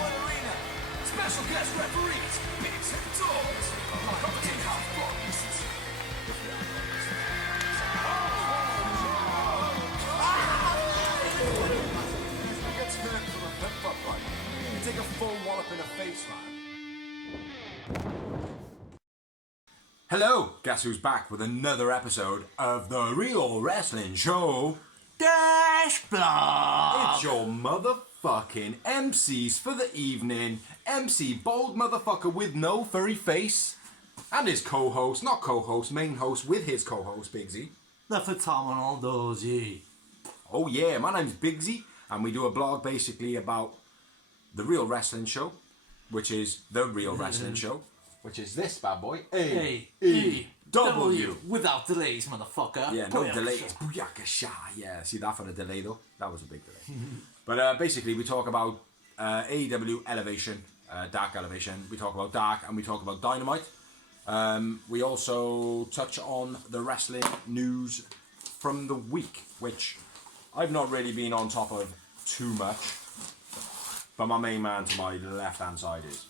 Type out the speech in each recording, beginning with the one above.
Arena. Special guest referees, bigs and dogs. Competent half boxes. He gets hurt from a pep-up fight. You take a full wallop in the face, man. Hello, guess who's back with another episode of The Real Wrestling Show? Dash Block! It's your motherfucking MCs for the evening. MC Bold Motherfucker with no furry face. And his co-host, not co-host, main host with his co-host, Bigsy. The phenomenal Dozy. Oh yeah, my name's Bigsy, and we do a blog basically about The Real Wrestling Show, which is The Real Wrestling Show, which is this bad boy, A-E-W. Without delays, motherfucker. Yeah, no delays. Booyakasha. Yeah, see that for the delay though? That was a big delay. But basically we talk about AEW Elevation, Dark Elevation. We talk about Dark and we talk about Dynamite. We also touch on the wrestling news from the week, which I've not really been on top of too much. But my main man to my left-hand side is.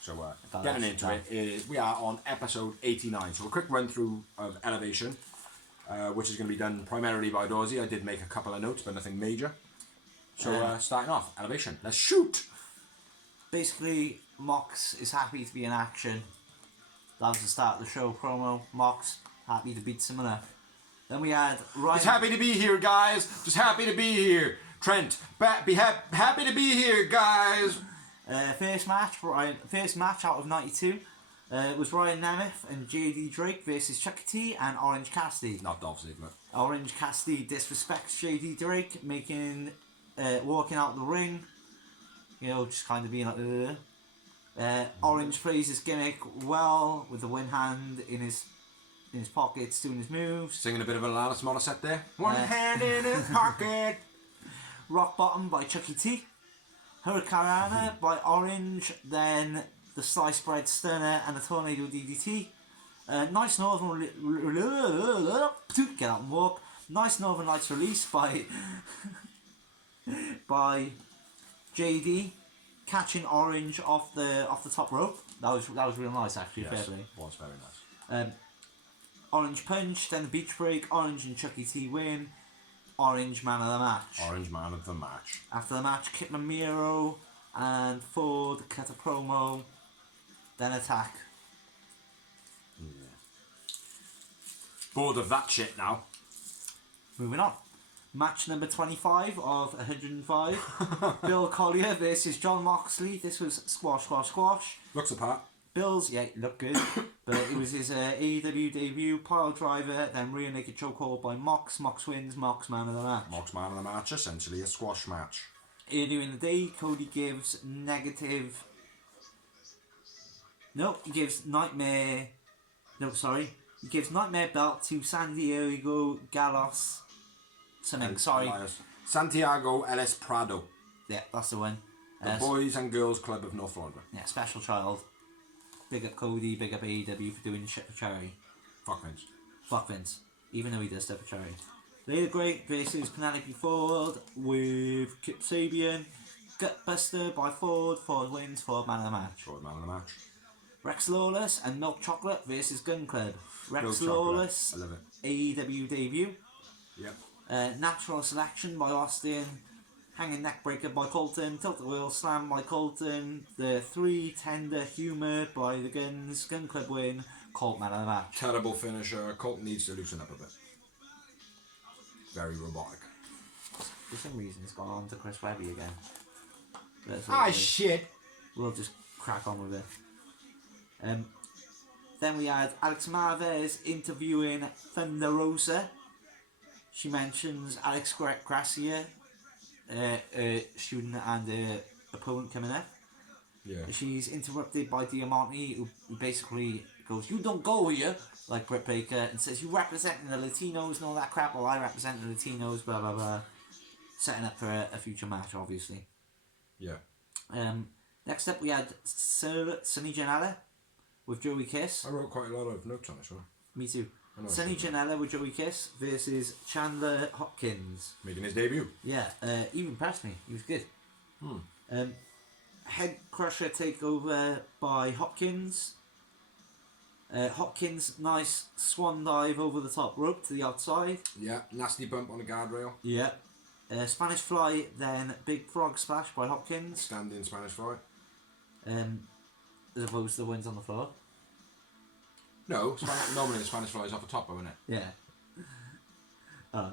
So getting into it is we are on episode 89. So a quick run through of Elevation, which is going to be done primarily by Dorsey. I did make a couple of notes, but nothing major. So starting off, Elevation. Let's shoot. Basically, Mox is happy to be in action. That was the start of the show promo. Mox happy to beat someone up. Then we had Ryan. Just happy to be here, guys. Just happy to be here. Trent, happy to be here, guys. First match out of 92 was Ryan Nemeth and JD Drake versus Chucky T and Orange Cassidy. Not Dolph Ziggler. Orange Cassidy disrespects JD Drake, walking out the ring. You know, just kind of being like, Orange plays his gimmick well with the one hand in his pockets, doing his moves. Singing a bit of a Alanis Morissette there. One hand in his pocket. Rock Bottom by Chucky T. Hurricanrana by Orange, then the Sliced Bread Stunner and the Tornado DDT. Nice Northern get out and walk. Nice Northern Lights Release by by JD, catching Orange off the top rope. That was real nice actually. Yes, fairly. was very nice. Orange Punch, then the Beach Break. Orange and Chucky T win. Orange man of the match. Orange man of the match. After the match, Kit Mamiro and Ford cut a promo, then attack. Yeah. Bored of that shit now. Moving on. Match number 25 of 105. Bill Collier versus John Moxley. This was squash. Looks apart. Bill's, yeah, looked good. But it was his AEW debut, pile driver, then rear naked chokehold by Mox. Mox wins, Mox man of the match. Mox man of the match, essentially a squash match. Earlier in the day, Cody gives negative... No, he gives Nightmare... No, sorry. He gives Nightmare belt to San Diego Galos. Santiago Ellis Prado. Yeah, that's the one. The Boys and Girls Club of North Florida. Yeah, special child. Big up Cody, big up AEW for doing shit for charity. Fuck Vince. Fuck Vince. Even though he does stuff for charity. Lady Great versus Penelope Ford with Kip Sabian. Gutbuster by Ford. Ford wins. Ford man of the match. Ford man of the match. Rex Lawless and Milk Chocolate versus Gun Club. Rex Milk Lawless. I love it. AEW debut. Yep. Natural Selection by Austin. Hanging Neckbreaker by Colton. Tilt the Wheel Slam by Colton. The 3 Tender Humour by the Guns. Gun Club win. Colt man of the match. Terrible finisher. Colton needs to loosen up a bit. Very robotic. For some reason it's gone on to Chris Webby again. Shit! We'll just crack on with it. Then we had Alex Marvez interviewing Thunder Rosa. She mentions Alex Gracia, student and opponent coming up. Yeah. She's interrupted by Diamante, who basically goes, "You don't go here," like Britt Baker, and says, "You representing the Latinos and all that crap." Well, I represent the Latinos, blah blah blah. Setting up for a future match, obviously. Yeah. Next up, we had Sonny Janela with Joey Kiss. I wrote quite a lot of notes on this one. Me too. Sonny Janela with Joey Kiss versus Chandler Hopkins. Making his debut. Yeah, he impressed me. He was good. Head crusher takeover by Hopkins. Hopkins, nice swan dive over the top rope to the outside. Yeah, nasty bump on the guardrail. Yeah. Spanish fly, then big frog splash by Hopkins. Standing Spanish fly. As opposed to the ones on the floor. No, normally the Spanish fly is off the top, isn't it? Yeah.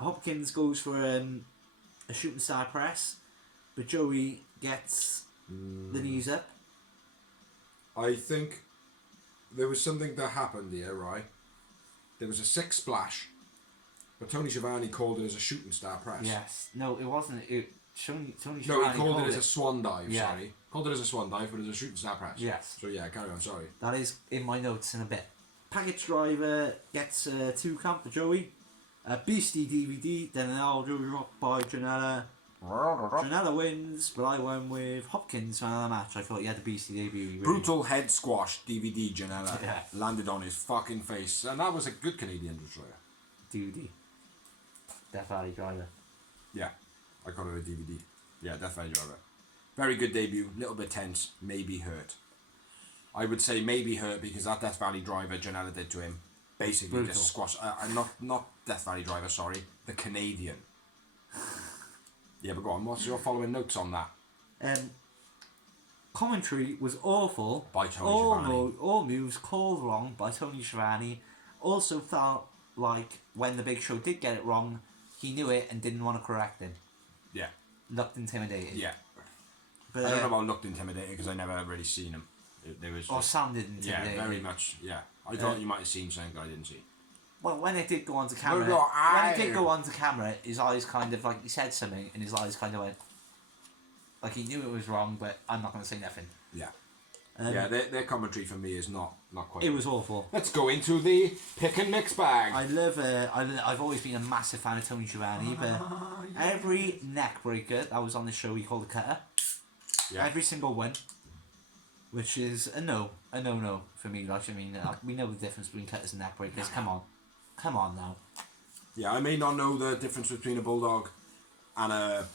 Hopkins goes for a shooting star press, but Joey gets the knees up. I think there was something that happened here, right? There was a 6 splash, but Tony Schiavone called it as a shooting star press. Yes. No, it wasn't. Tony Schiavone No, he called it as a swan dive, Yeah. sorry. Called it as a swan dive, but it was a shooting star press. Yes. So yeah, carry on, sorry. That is in my notes in a bit. Package driver gets 2 count for Joey. Beastie DVD, then an elbow drop by Janela. Janela wins, but I went with Hopkins for another match. I thought he had the Beastie debut. Really. Brutal head squash DVD Janela Yeah. landed on his fucking face, and that was a good Canadian destroyer. DVD. Death Valley driver. Yeah, I call it a DVD. Yeah, Death Valley driver. Very good debut, little bit tense, maybe hurt. I would say maybe hurt because that Death Valley driver Janela did to him basically Brutal. just squash. Not Death Valley driver, sorry, the Canadian. Yeah, but go on. What's your following notes on that? Commentary was awful. By Tony Schiavone. All moves called wrong by Tony Schiavone. Also felt like when the Big Show did get it wrong, he knew it and didn't want to correct him. Yeah. Looked intimidated. Yeah. But, I don't know about looked intimidated because I never really seen him. There was or just, sounded intimidated. yeah, very much. Yeah, I thought you might have seen something I didn't see. Well, when it did go onto camera, his eyes kind of like he said something, and his eyes kind of went like he knew it was wrong, but I'm not going to say nothing. Yeah. Yeah, their commentary for me is not quite. It was awful. Let's go into the pick and mix bag. I've always been a massive fan of Tony Schiavone, but every neck breaker that was on the show he called a cutter. Yeah. Every single one, which is a no for me. Like, I mean, we know the difference between cutters and neck breakers. Come on now. Yeah, I may not know the difference between a bulldog and a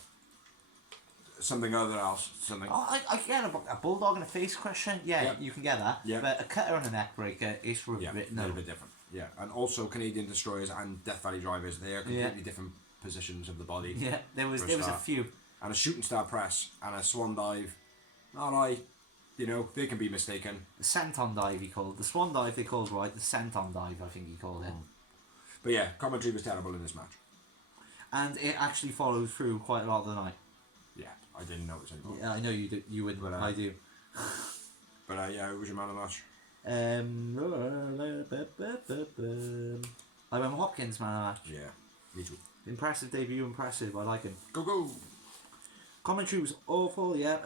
something other else. Something. Oh, I get a bulldog and a face crusher. Yeah, Yep. you can get that. Yep. But a cutter and a neck breaker is Yeah, a little bit different. Yeah, and also Canadian destroyers and Death Valley drivers. They are completely different positions of the body. Yeah, there was a few. And a shooting star press and a swan dive. They can be mistaken. The senton dive he called. The swan dive they called right. The senton dive I think he called it. But yeah, commentary was terrible in this match. And it actually followed through quite a lot of the night. Yeah, I didn't notice any. Yeah, I know you do. You wouldn't. But, I do. But yeah, who was your man of the match? I went Hopkins man of the match. Yeah, me too. Impressive debut, impressive. I like him. Go! Commentary was awful, yeah.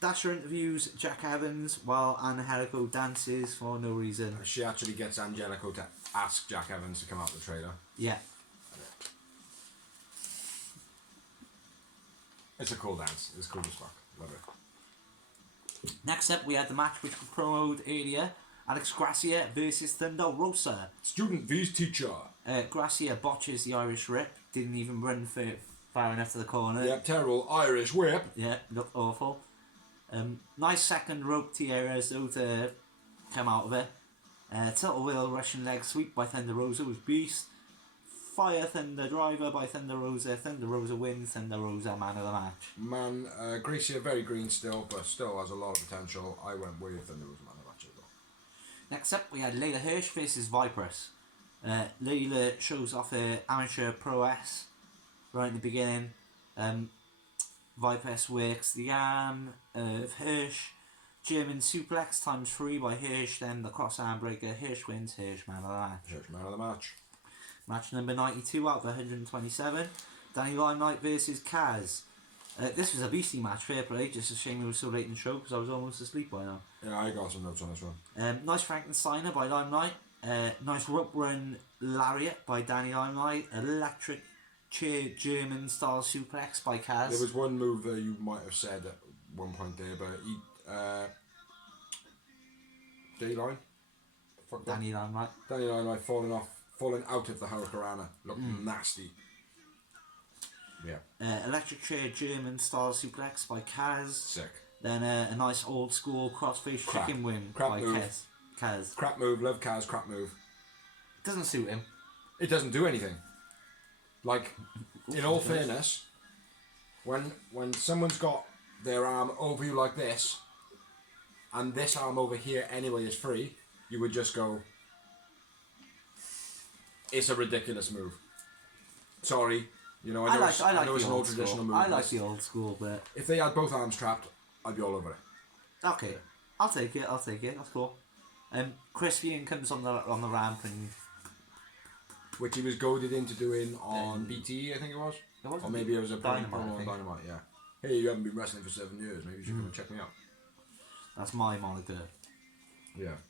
Dasher interviews Jack Evans while Angelico dances for no reason. She actually gets Angelico to ask Jack Evans to come out the trailer. Yeah. It's a cool dance. It's cool as fuck. Love it. Next up, we had the match which we promoted earlier. Alex Gracia versus Thunder Rosa. Student vs teacher. Gracia botches the Irish Rip. Didn't even run far enough to the corner. Yeah, terrible Irish whip. Yeah, looked awful. Nice second rope TRWS though to come out of it. Total Wheel Russian leg sweep by Thunder Rosa was beast. Fire Thunder Driver by Thunder Rosa. Thunder Rosa wins. Thunder Rosa man of the match. Gracia very green still, but still has a lot of potential. I went with Thunder Rosa man of the match as well. Next up, we had Layla Hirsch versus Vipress. Layla shows off her amateur prowess right in the beginning. Vipress works the arm of Hirsch. German suplex ×3 by Hirsch, then the cross arm breaker. Hirsch wins. Hirsch man of the match. Hirsch man of the match. Match number 92 out of 127. Danny Limelight versus Kaz. This was a beastly match, fair play. Just a shame it was so late in the show because I was almost asleep by now. Yeah, I got some notes on this one. Nice Frankensteiner by Limelight. Nice rope run lariat by Danny Limelight. Electric chair German style suplex by Kaz. There was one move that you might have said at one point there, but Dayline? Fuck that. Danny Dynamite. Danny Dynamite falling out of the Hurricanrana. Looked nasty. Yeah. Electric chair German style suplex by Kaz. Sick. Then a nice old school crossface chicken win by move. Kaz. Crap move, love Kaz, crap move. Doesn't suit him. It doesn't do anything. Like, in all fairness, when someone's got their arm over you like this, and this arm over here anyway is free, you would just go, it's a ridiculous move. Sorry. You know, I know it's an old traditional move. I like the old school, but if they had both arms trapped, I'd be all over it. Okay, I'll take it. That's cool. Crispian comes on the ramp and which he was goaded into doing on BT, I think it was. Or maybe it was a promo on Dynamite. Yeah. Hey, you haven't been wrestling for 7 years. Maybe you should come and check me out. That's my moniker. Yeah.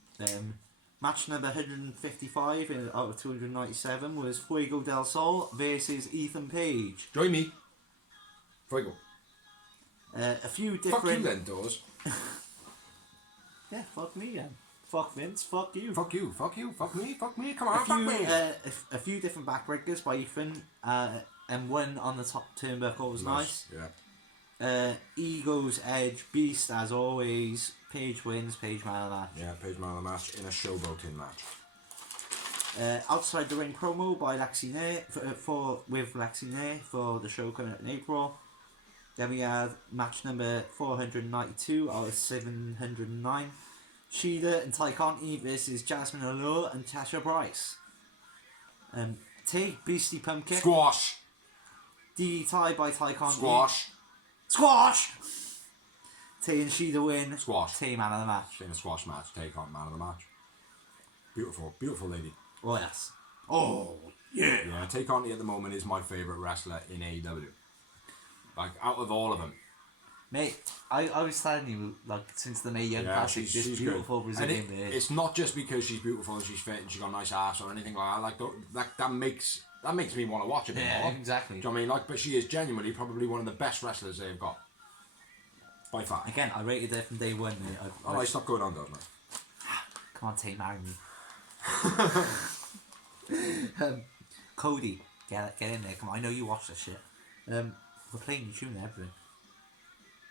Match number 155 out of 297 was Fuego del Sol versus Ethan Page. Join me. Fuego. A few different... Fuck you then, Dawes. Yeah, fuck me then. Fuck Vince, fuck you. Fuck you, fuck you, fuck me, come on, fuck me. A few different backbreakers by Ethan, and one on the top turnbuckle was nice. Yeah. Egos, Edge, Beast as always. Page wins, Page man of the match. Yeah, Page man of the match in a showboating match. Outside the ring promo by Lexine with Lexine for the show coming up in April. Then we had match number 492 out of 709. Shida and Ty Conti versus Jasmine Allure and Tasha Bryce. T, Beastie Pump Kick. Squash. DDT by Ty Conti. Squash. T and Shida win. Squash. T man of the match. In a squash match, take on man of the match. Beautiful, beautiful lady. Oh yes. Oh yeah. Yeah, Tay Conti at the moment is my favourite wrestler in AEW. Like out of all of them. Mate, I was telling you, like, since the Mae Young Classic, this beautiful good. Brazilian bitch. It's not just because she's beautiful and she's fit and she's got a nice ass or anything like that. That makes me want to watch a bit more. Exactly. Do you know what I mean? Like, but she is genuinely probably one of the best wrestlers they've got. By far. Again, I rated her from day one, mate. Alright, stop going on, though, man. Come on, Tay, marry me. Cody, get in there. Come on, I know you watch this shit. We're playing your tune and everything.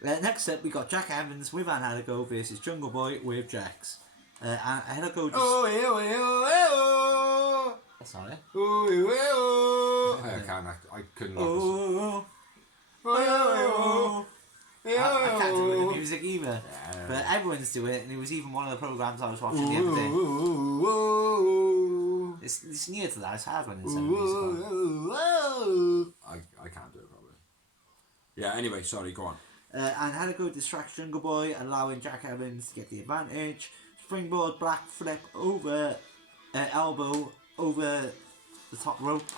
Next up, we got Jack Evans with Van Hedigo versus Jungle Boy with Jax. And Hedigo just... That's not it. I couldn't knock I can't do it with the music either. Yeah. But everyone's doing it, and it was even one of the programs I was watching the other day. It's near to that, it's hard when it's I can't do it probably. Yeah, anyway, sorry, go on. And Hedigo distracts Jungle Boy, allowing Jack Evans to get the advantage. Springboard black flip over elbow over the top rope.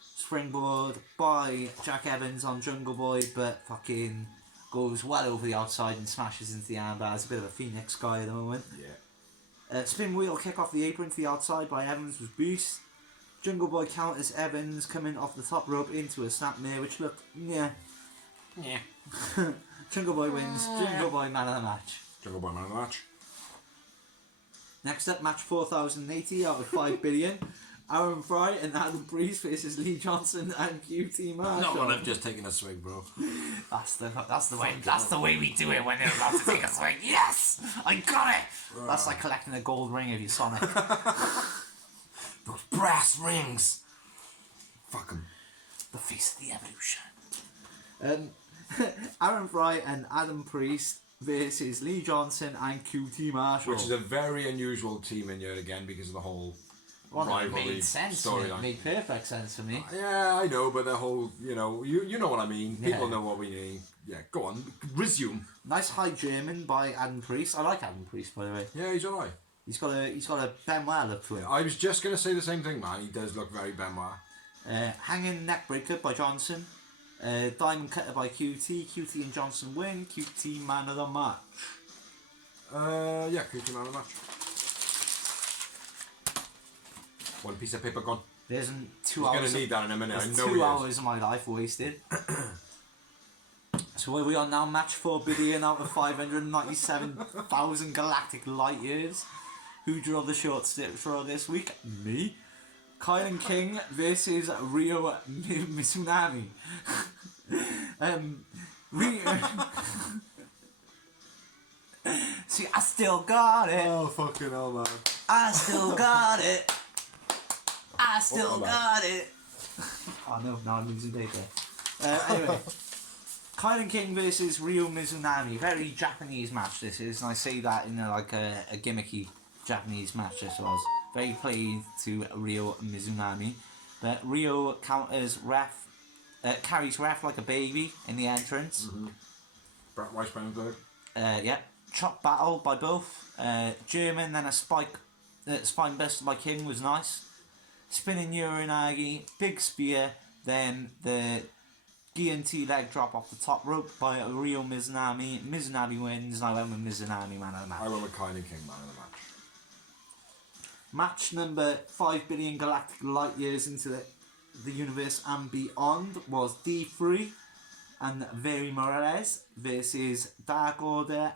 Springboard by Jack Evans on Jungle Boy, but fucking goes well over the outside and smashes into the armbars. A bit of a Phoenix guy at the moment. Yeah. Spin wheel kick off the apron to the outside by Evans with Beast. Jungle Boy counters Evans coming off the top rope into a snapmare, which looked yeah. Jungle Boy wins. Jungle Boy man of the match. Jungle Boy man of the match. Next up, match 4080 out of 5 billion. Aaron Fry and Adam Priest versus Lee Johnson and QT Marshall. Not when I've just taken a swing, bro. That's the way we do it when they're about to take a swing. Yes, I got it. That's like collecting a gold ring if you Sonic. Those brass rings. Fuck 'em. The face of the evolution. Aaron Fry and Adam Priest versus Lee Johnson and QT Marshall. Which is a very unusual team in here again because of the whole rivalry made sense. It made perfect sense for me. Yeah, I know, but the whole, you know what I mean. People know what we mean. Yeah, go on, resume. Nice high German by Adam Priest. I like Adam Priest, by the way. Yeah, he's alright. He's got a Benoit look to him. I was just gonna say the same thing, man. He does look very Benoit. Hanging neckbreaker by Johnson. Diamond cutter by QT. QT and Johnson win. QT man of the match. Yeah, QT man of the match. One piece of paper gone. There's 2 hours. He's gonna need that in a minute. I know 2 hours of my life wasted. So where we are now, match 4 billion out of 597,000 galactic light years. Who drew the short straw this week? Me. Kylan King versus Rio Mitsunami. Rio. See, I still got it. Oh, fucking hell, man. I still got it. I still Oh, man. got it. Oh no, now I'm losing data. Anyway, Kylan King versus Rio Mizunami. Very Japanese match this is, and I say that in a gimmicky Japanese match this was. Very played to Rio Mizunami. But Rio carries ref like a baby in the entrance. White Brown Bird. Yeah. Chop battle by both. German, then a spine buster by King was nice. Spinning Uranagi, big spear, then the Guillotine leg drop off the top rope by Rio Mizunami. Mizunami wins, and I went with Mizunami man of the match. I went with Kylan King man of the match. Match number 5 billion galactic light years into the universe and beyond was D3 and Very Morales versus Dark Order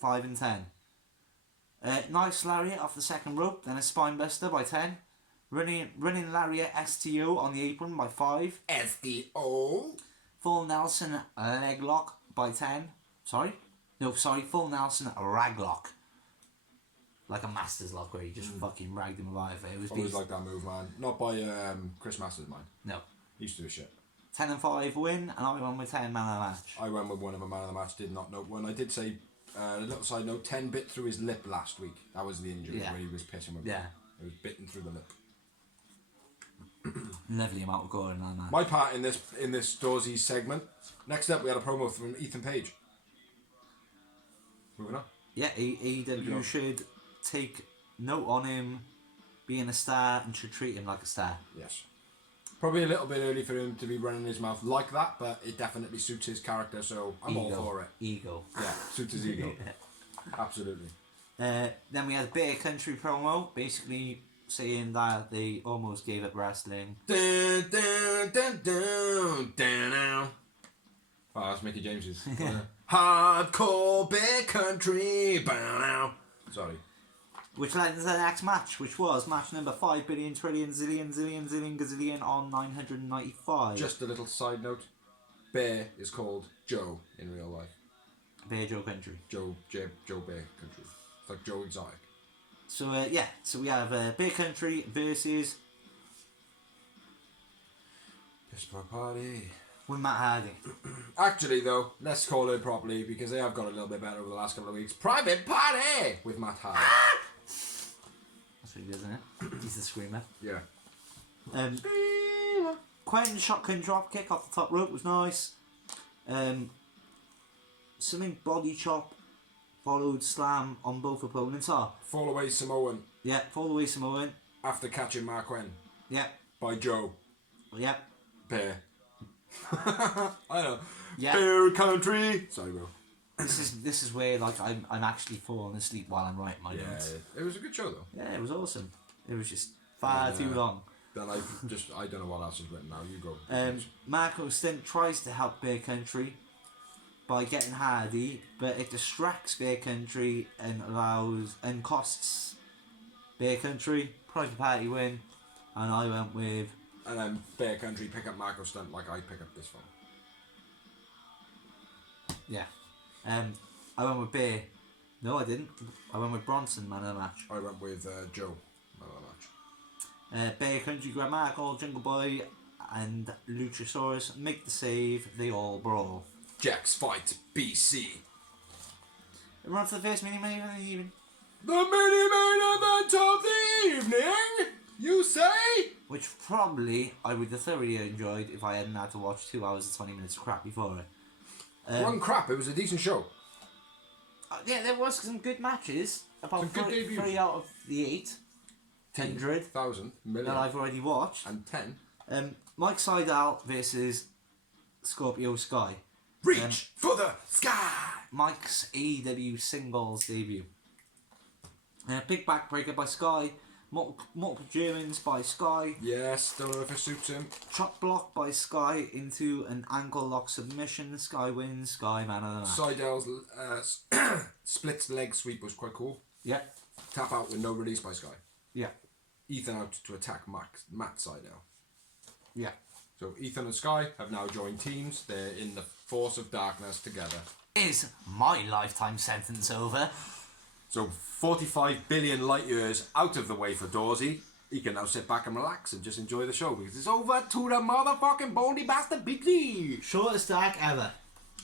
5 and 10. Nice lariat off the second rope, then a spine buster by 10. Running lariat STO on the apron by 5. STO. Full Nelson leg lock by 10. Full Nelson rag lock. Like a Masters lock where you just fucking ragged him alive. It was Always like that move, man. Not by Chris Masters, man. No. He used to do shit. 10 and 5 win, and I went with 10 man of the match. I went with one of a man of the match. Did not know when I did say a little side note. 10 bit through his lip last week. That was the injury where he was pissing with. Yeah. It was bitten through the lip. Lovely amount of going on that. My part in this Dorsey segment. Next up, we had a promo from Ethan Page. Moving on. Yeah, AEW should take note on him being a star and should treat him like a star. Yes. Probably a little bit early for him to be running his mouth like that, but it definitely suits his character, so I'm all for it. Ego. Yeah, suits his ego. Absolutely. Then we had a Bear Country promo, basically saying that they almost gave up wrestling. Dun, dun, dun, dun, dun, dun. Oh, that's Mickey James's. Hardcore Bear Country. Bow now. Sorry. Which led into the next match, which was match number 5 billion trillion zillion zillion zillion gazillion on 995. Just a little side note. Bear is called Joe in real life. Bear Joe Country. Joe Bear Country. It's like Joe Exotic. So so we have Bear Country versus Piss Poor Party. with Matt Hardy. Actually, though, let's call it properly because they have got a little bit better over the last couple of weeks. Private Party with Matt Hardy. That's what he does, isn't it? He's the screamer. Yeah. Quentin shotgun drop kick off the top rope was nice. Something body chop followed slam on both opponents. Fall away Samoan Yeah, fall away Samoan. after catching Mark Quinn Yeah, by Joe yeah. Bear. I know. Yeah. Bear Country. Sorry, bro. This is where like I'm actually falling asleep while I'm writing my notes. It was a good show though. Yeah, it was awesome. It was just far too long. Then I don't know what else is written now. You go. Marco Stunt tries to help Bear Country by getting Hardy, but it distracts Bear Country and costs Bear Country. Private Party win, and I went with. And then Bear Country pick up Marco Stunt like I pick up this one. Yeah. I went with Bear. No, I didn't. I went with Bronson, man of the match. I went with Joe, man of the match. Bear Country grab Marco, Jungle Boy, and Luchasaurus make the save. They all brawl. Jack's Fight BC. Run for the first mini main event of the evening. The mini main event of the evening, you say? Which probably I would have thoroughly enjoyed if I hadn't had to watch 2 hours and 20 minutes of crap before it. One crap, it was a decent show. Yeah, there was some good matches. About Some good debuts. 3 out of the 800 1,000 million. that I've already watched. And 10. Mike Seidel versus Scorpio Sky. Reach for the sky! Mike's AEW singles debut. Big backbreaker by Sky. Multiple Germans by Sky. Yes, don't know if it suits him. Chop block by Sky into an ankle lock submission. Sky wins. Sky man of the match. Seidel's splits leg sweep was quite cool. Yeah. Tap out with no release by Sky. Yeah. Ethan out to attack Matt's side now. Yeah. So Ethan and Sky have now joined teams. They're in the Force of Darkness together. Is my lifetime sentence over? So 45 billion light years out of the way for Dorsey. He can now sit back and relax and just enjoy the show because it's over to the motherfucking bony bastard Big Z. Shortest dark ever.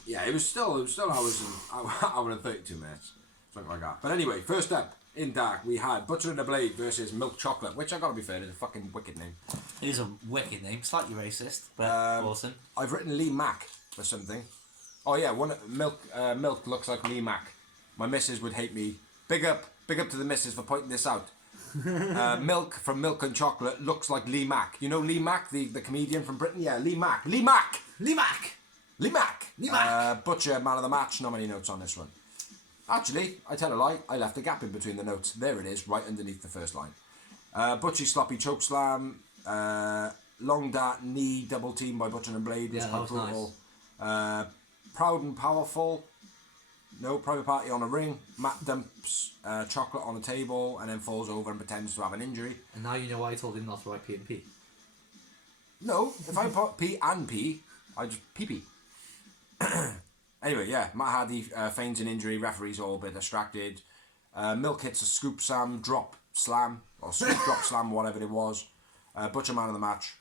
Yeah, it was still hour and 32 minutes. Something like that. But anyway, first up in dark we had Butcher and the Blade versus Milk Chocolate, which I gotta be fair is a fucking wicked name. It is a wicked name, slightly racist, but awesome. I've written Lee Mack for something. Oh yeah, Milk looks like Lee Mack. My missus would hate me. Big up to the missus for pointing this out. Milk from Milk and Chocolate looks like Lee Mack. You know Lee Mack, the comedian from Britain? Yeah, Lee Mack. Butcher, man of the match. Not many notes on this one. Actually, I tell a lie. I left a gap in between the notes. There it is, right underneath the first line. Butchie sloppy choke slam. Long dart knee double team by Butcher and Blade was quite brutal. Nice. Proud and powerful. No, private party on a ring. Matt dumps chocolate on the table and then falls over and pretends to have an injury. And now you know why I told him not to write P and P. No, if I put P and P, I just pee. Anyway, yeah, Matt Hardy feigns an injury. Referees all a bit distracted. Milk hits a scoop slam, drop slam, or scoop drop slam, whatever it was. Butcher man of the match.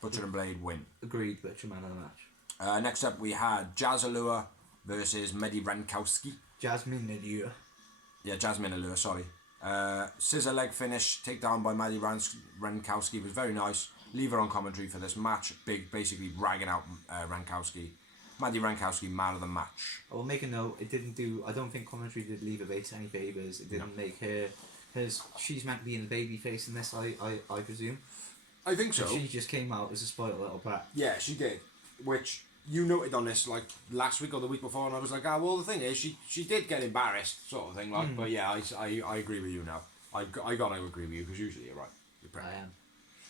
Butcher and Blade win. Agreed, Butcher man of the match. Next up we had Jazz Allure versus Medi Rankowski. Jasmine Allure. Yeah, Jasmine Allure, sorry. Scissor leg finish, takedown by Medi Rankowski was very nice. Leave her on commentary for this match. Basically ragging out Rankowski. Medi Rankowski, man of the match. I will make a note, I don't think commentary did leave a base any favours. It didn't make her, because she's meant to be in the baby face in this, I presume. I think so. And she just came out as a spoiled little brat. Yeah, she did. Which you noted on this like last week or the week before, and I was like, well, the thing is, she did get embarrassed, sort of thing. Like, but yeah, I agree with you now. I gotta agree with you because usually you're right. You're prick. I am.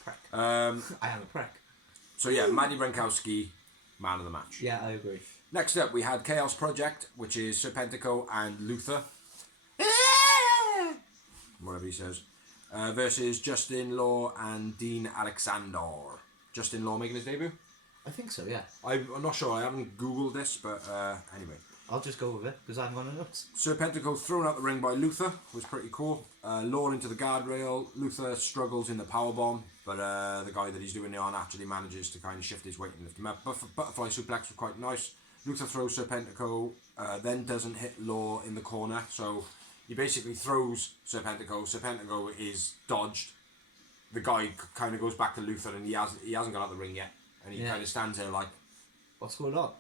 Prick. I am a prick. So yeah, Medi Rankowski, man of the match. Yeah, I agree. Next up, we had Chaos Project, which is Serpentico and Luther. Whatever he says. Versus Justin Law and Dean Alexander. Justin Law making his debut? I think so, yeah. I'm not sure. I haven't Googled this, but anyway. I'll just go with it, because I haven't got any notes. Serpentico thrown out the ring by Luther was pretty cool. Law into the guardrail. Luther struggles in the powerbomb, but the guy that he's doing it on actually manages to kind of shift his weight and lift him up. Butterfly suplex was quite nice. Luther throws Serpentico, then doesn't hit Law in the corner, so he basically throws Serpentico. Serpentico is dodged. The guy kind of goes back to Luther, and he hasn't got out of the ring yet, and he kind of stands there like, what's going on?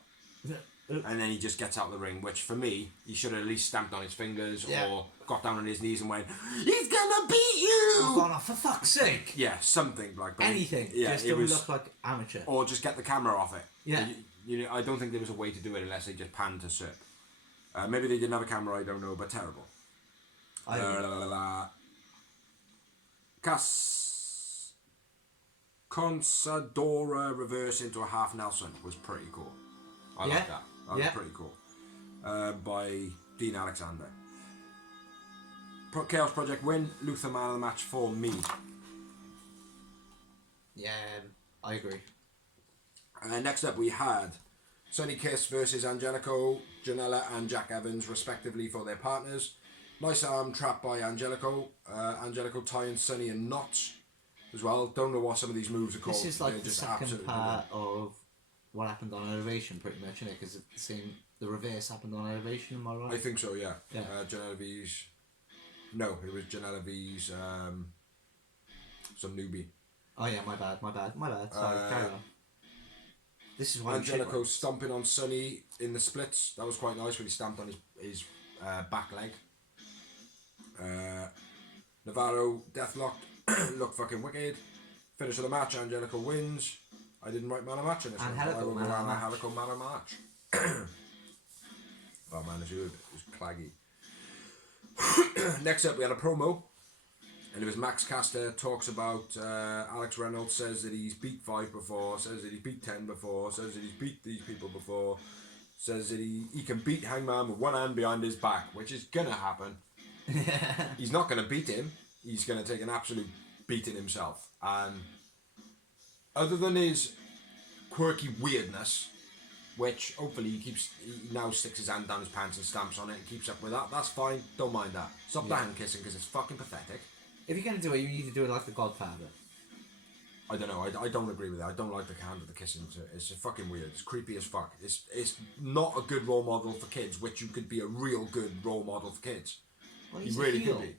And then he just gets out of the ring, which for me, he should have at least stamped on his fingers or got down on his knees and went, "He's gonna beat you!" Oh, God, for fuck's sake! Yeah, something like that. Anything. Yeah, just don't look like amateur. Or just get the camera off it. Yeah. You know, I don't think there was a way to do it unless they just panned to Serp. Maybe they didn't have a camera, I don't know, but terrible. Consadora reverse into a half Nelson was pretty cool. I like that. That was pretty cool. By Dean Alexander. Chaos Project win. Luther man of the match for me. Yeah, I agree. Next up we had Sonny Kiss versus Angelico, Janela and Jack Evans respectively for their partners. Nice arm trap by Angelico. Angelico tying Sonny in knots as well. Don't know what some of these moves are called. This is like the second part of what happened on Elevation, pretty much, isn't it? Because the reverse happened on Elevation, am I right? I think so, yeah. Genevieve. No, it was Genevieve's some newbie. Oh yeah, my bad. Sorry, carry on. This is why Angelico stomping on Sonny in the splits. That was quite nice when he stamped on his back leg. Navarro deathlock looked fucking wicked. Finish of the match, Angelico wins. I didn't write man of match in this one. Angelico man of match. Oh man, it was claggy. Next up we had a promo. And it was Max Caster talks about Alex Reynolds says that he's beat 5 before, says that he's beat 10 before, says that he's beat these people before, says that he can beat Hangman with one hand behind his back, which is gonna happen. He's not going to beat him. He's going to take an absolute beating himself. And other than his quirky weirdness, which hopefully he now sticks his hand down his pants and stamps on it and keeps up with that, that's fine. Don't mind that. Stop the hand kissing because it's fucking pathetic. If you're going to do it, you need to do it like the Godfather. I don't know. I don't agree with that. I don't like the hand of the kissing. It's fucking weird. It's creepy as fuck. It's not a good role model for kids, which you could be a real good role model for kids. Well, He really could be.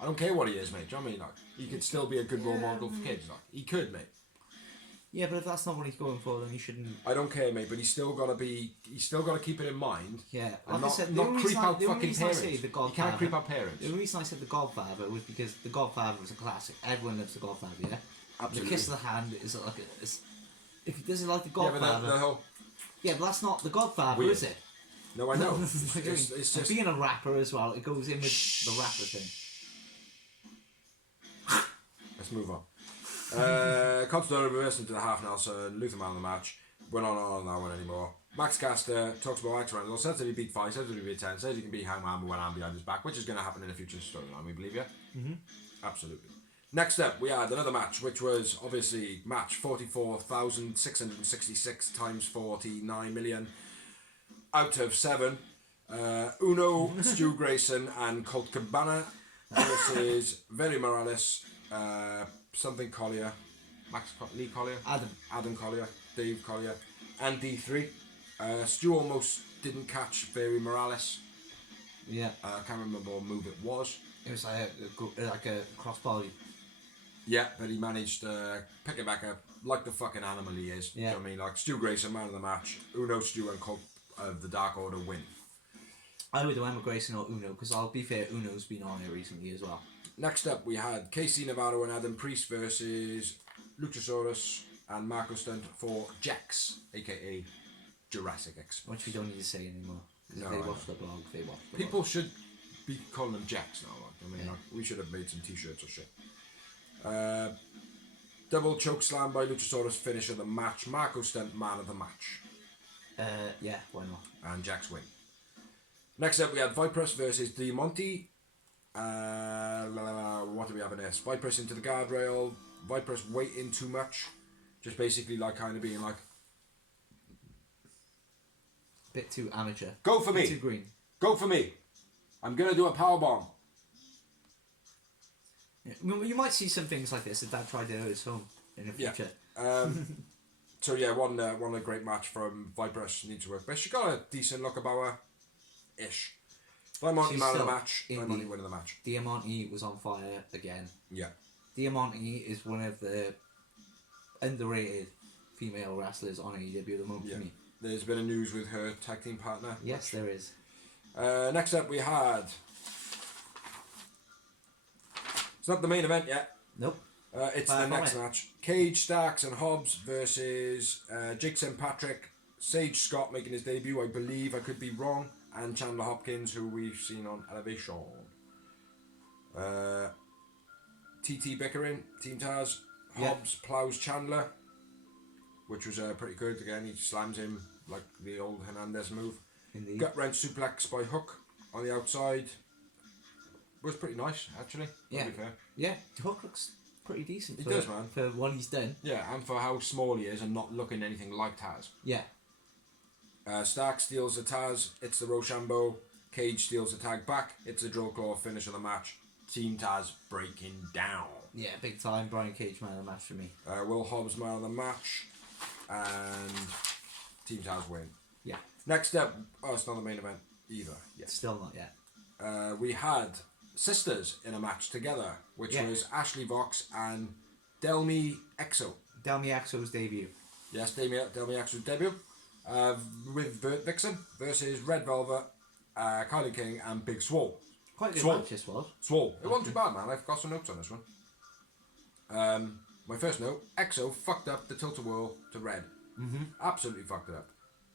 I don't care what he is, mate. Do you know what I mean? Like, he could still be a good role model for kids. Like, he could, mate. Yeah, but if that's not what he's going for, then he shouldn't. I don't care, mate. But he's still got to keep it in mind. Yeah, And like I said, not creep out the fucking parents. The You can't creep out parents. The reason I said the Godfather was because the Godfather was a classic. Everyone loves the Godfather, yeah. Absolutely. The kiss of the hand is like if he does it like the Godfather. Yeah, but the whole. Yeah, but that's not the Godfather, Weird. is it? No, I know. It's just being a rapper as well. It goes in with the rapper thing. Let's move on. Constantine reversed into the half Nelson. Luther man of the match. Went on that one anymore. Max Caster talks about Max Randall. Says that he beat 5. Says that he beat 10. Says he can beat Hangman with one arm behind his back, which is going to happen in a future storyline. We believe you. Absolutely. Next up, we had another match, which was obviously match 44,666 times 49 million out of 7. Uno, Stu Grayson, and Colt Cabana versus Very Morales, something Collier, Lee Collier, Adam Collier, Dave Collier, and D3. Stu almost didn't catch Very Morales. Yeah. I can't remember what move it was. It was like a crossbody. Yeah, but he managed to pick it back up like the fucking animal he is. Yeah. You know what I mean? Like Stu Grayson, man of the match. Uno, Stu, and Colt of the Dark Order win. I would do Emma Grayson or Uno, because I'll be fair, Uno's been on here recently as well. Next up, we had Casey Navarro and Adam Priest versus Luchasaurus and Marco Stunt for Jax, aka Jurassic Express. Which we don't need to say anymore. Because No, if I they watch know. the blog, they watch the People blog. should be calling them Jax now. Like, I mean, Yeah. like, we should have made some t-shirts or shit. Double choke slam by Luchasaurus, finish of the match. Marco Stunt, man of the match. Yeah, why not? And Jax win. Next up, we had Vipress versus Diamante. What do we have in this? Vipress into the guardrail. Vipress waiting too much. Just basically like kind of being like, Bit too amateur. go for Bit me. too green. Go for me. I'm going to do a powerbomb. Yeah. I mean, you might see some things like this if Dad tried to do it at his home in the Yeah. future. So yeah, one a great match from Vipress. Needs to work, but she got a decent look about her, ish. Diamante She's man of the still match. in Diamante the- winning the match. Diamante was on fire again. Yeah. Diamante is one of the underrated female wrestlers on AEW at the moment Yeah. for me. There's been a news with her tag team partner. Yes, there is. Next up, we had. It's not the main event yet. Nope. It's Far the from next it. match. Cage, Starks, and Hobbs versus Jake St. Patrick, Sage Scott making his debut, I believe. I could be wrong. And Chandler Hopkins, who we've seen on Elevation. TT bickering, Team Taz. Yeah. Hobbs plows Chandler, which was pretty good. Again, he slams him like the old Hernandez move. Indeed. Gut wrench suplex by Hook on the outside. Was pretty nice, actually. Yeah. To be fair. Yeah, Hook looks pretty decent. He for, does, man. For what he's done. Yeah, and for how small he is and not looking anything like Taz. Yeah. Stark steals the Taz. It's the Rochambeau. Cage steals the tag back. It's a drill claw finish of the match. Team Taz breaking down. Yeah, big time. Brian Cage man of the match for me. Will Hobbs man of the match. And Team Taz win. Yeah. Next up, it's not the main event either. Yes. Still not yet. We had sisters in a match together, which Yeah. was Ashley Vox and Delmi Exo. Delmi Axo's debut. Yes, Delmi Exo's debut. With Vert Vixen versus Red Velvet, Kylie King, and Big Swole. Quite a good Swole. match this was. Swole. It wasn't too bad, man. I've got some notes on this one. My first note, Exo fucked up the tilt-a-whirl to Red. Absolutely fucked it up.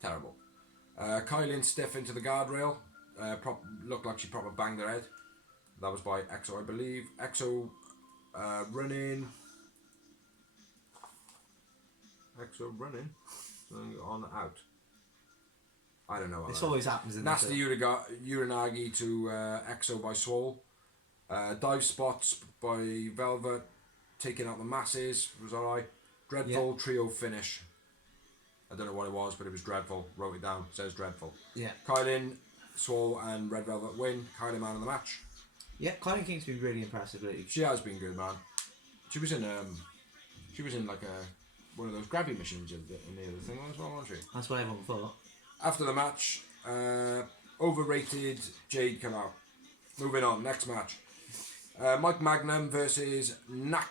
Terrible. Kylie stiff into the guardrail. Looked like she proper banged her head. That was by Exo, I believe. Exo running. Exo running. On out. I don't know. This always happens in Nasty the Uranagi to Exo by Swole. Dive Spots by Velvet. Taking out the masses was alright. Dreadful trio finish. I don't know what it was, but it was dreadful. Wrote it down. Says dreadful. Yeah. Kylan, Swole, and Red Velvet win. Kylan man of the match. Yeah, Kylan King's been really impressive lately. She has been good, man. She was in like one of those gravity missions in the other thing as well, wasn't she? That's what everyone thought. After the match, overrated Jade come out. Moving on, next match. Mike Magnum versus Nakazawa.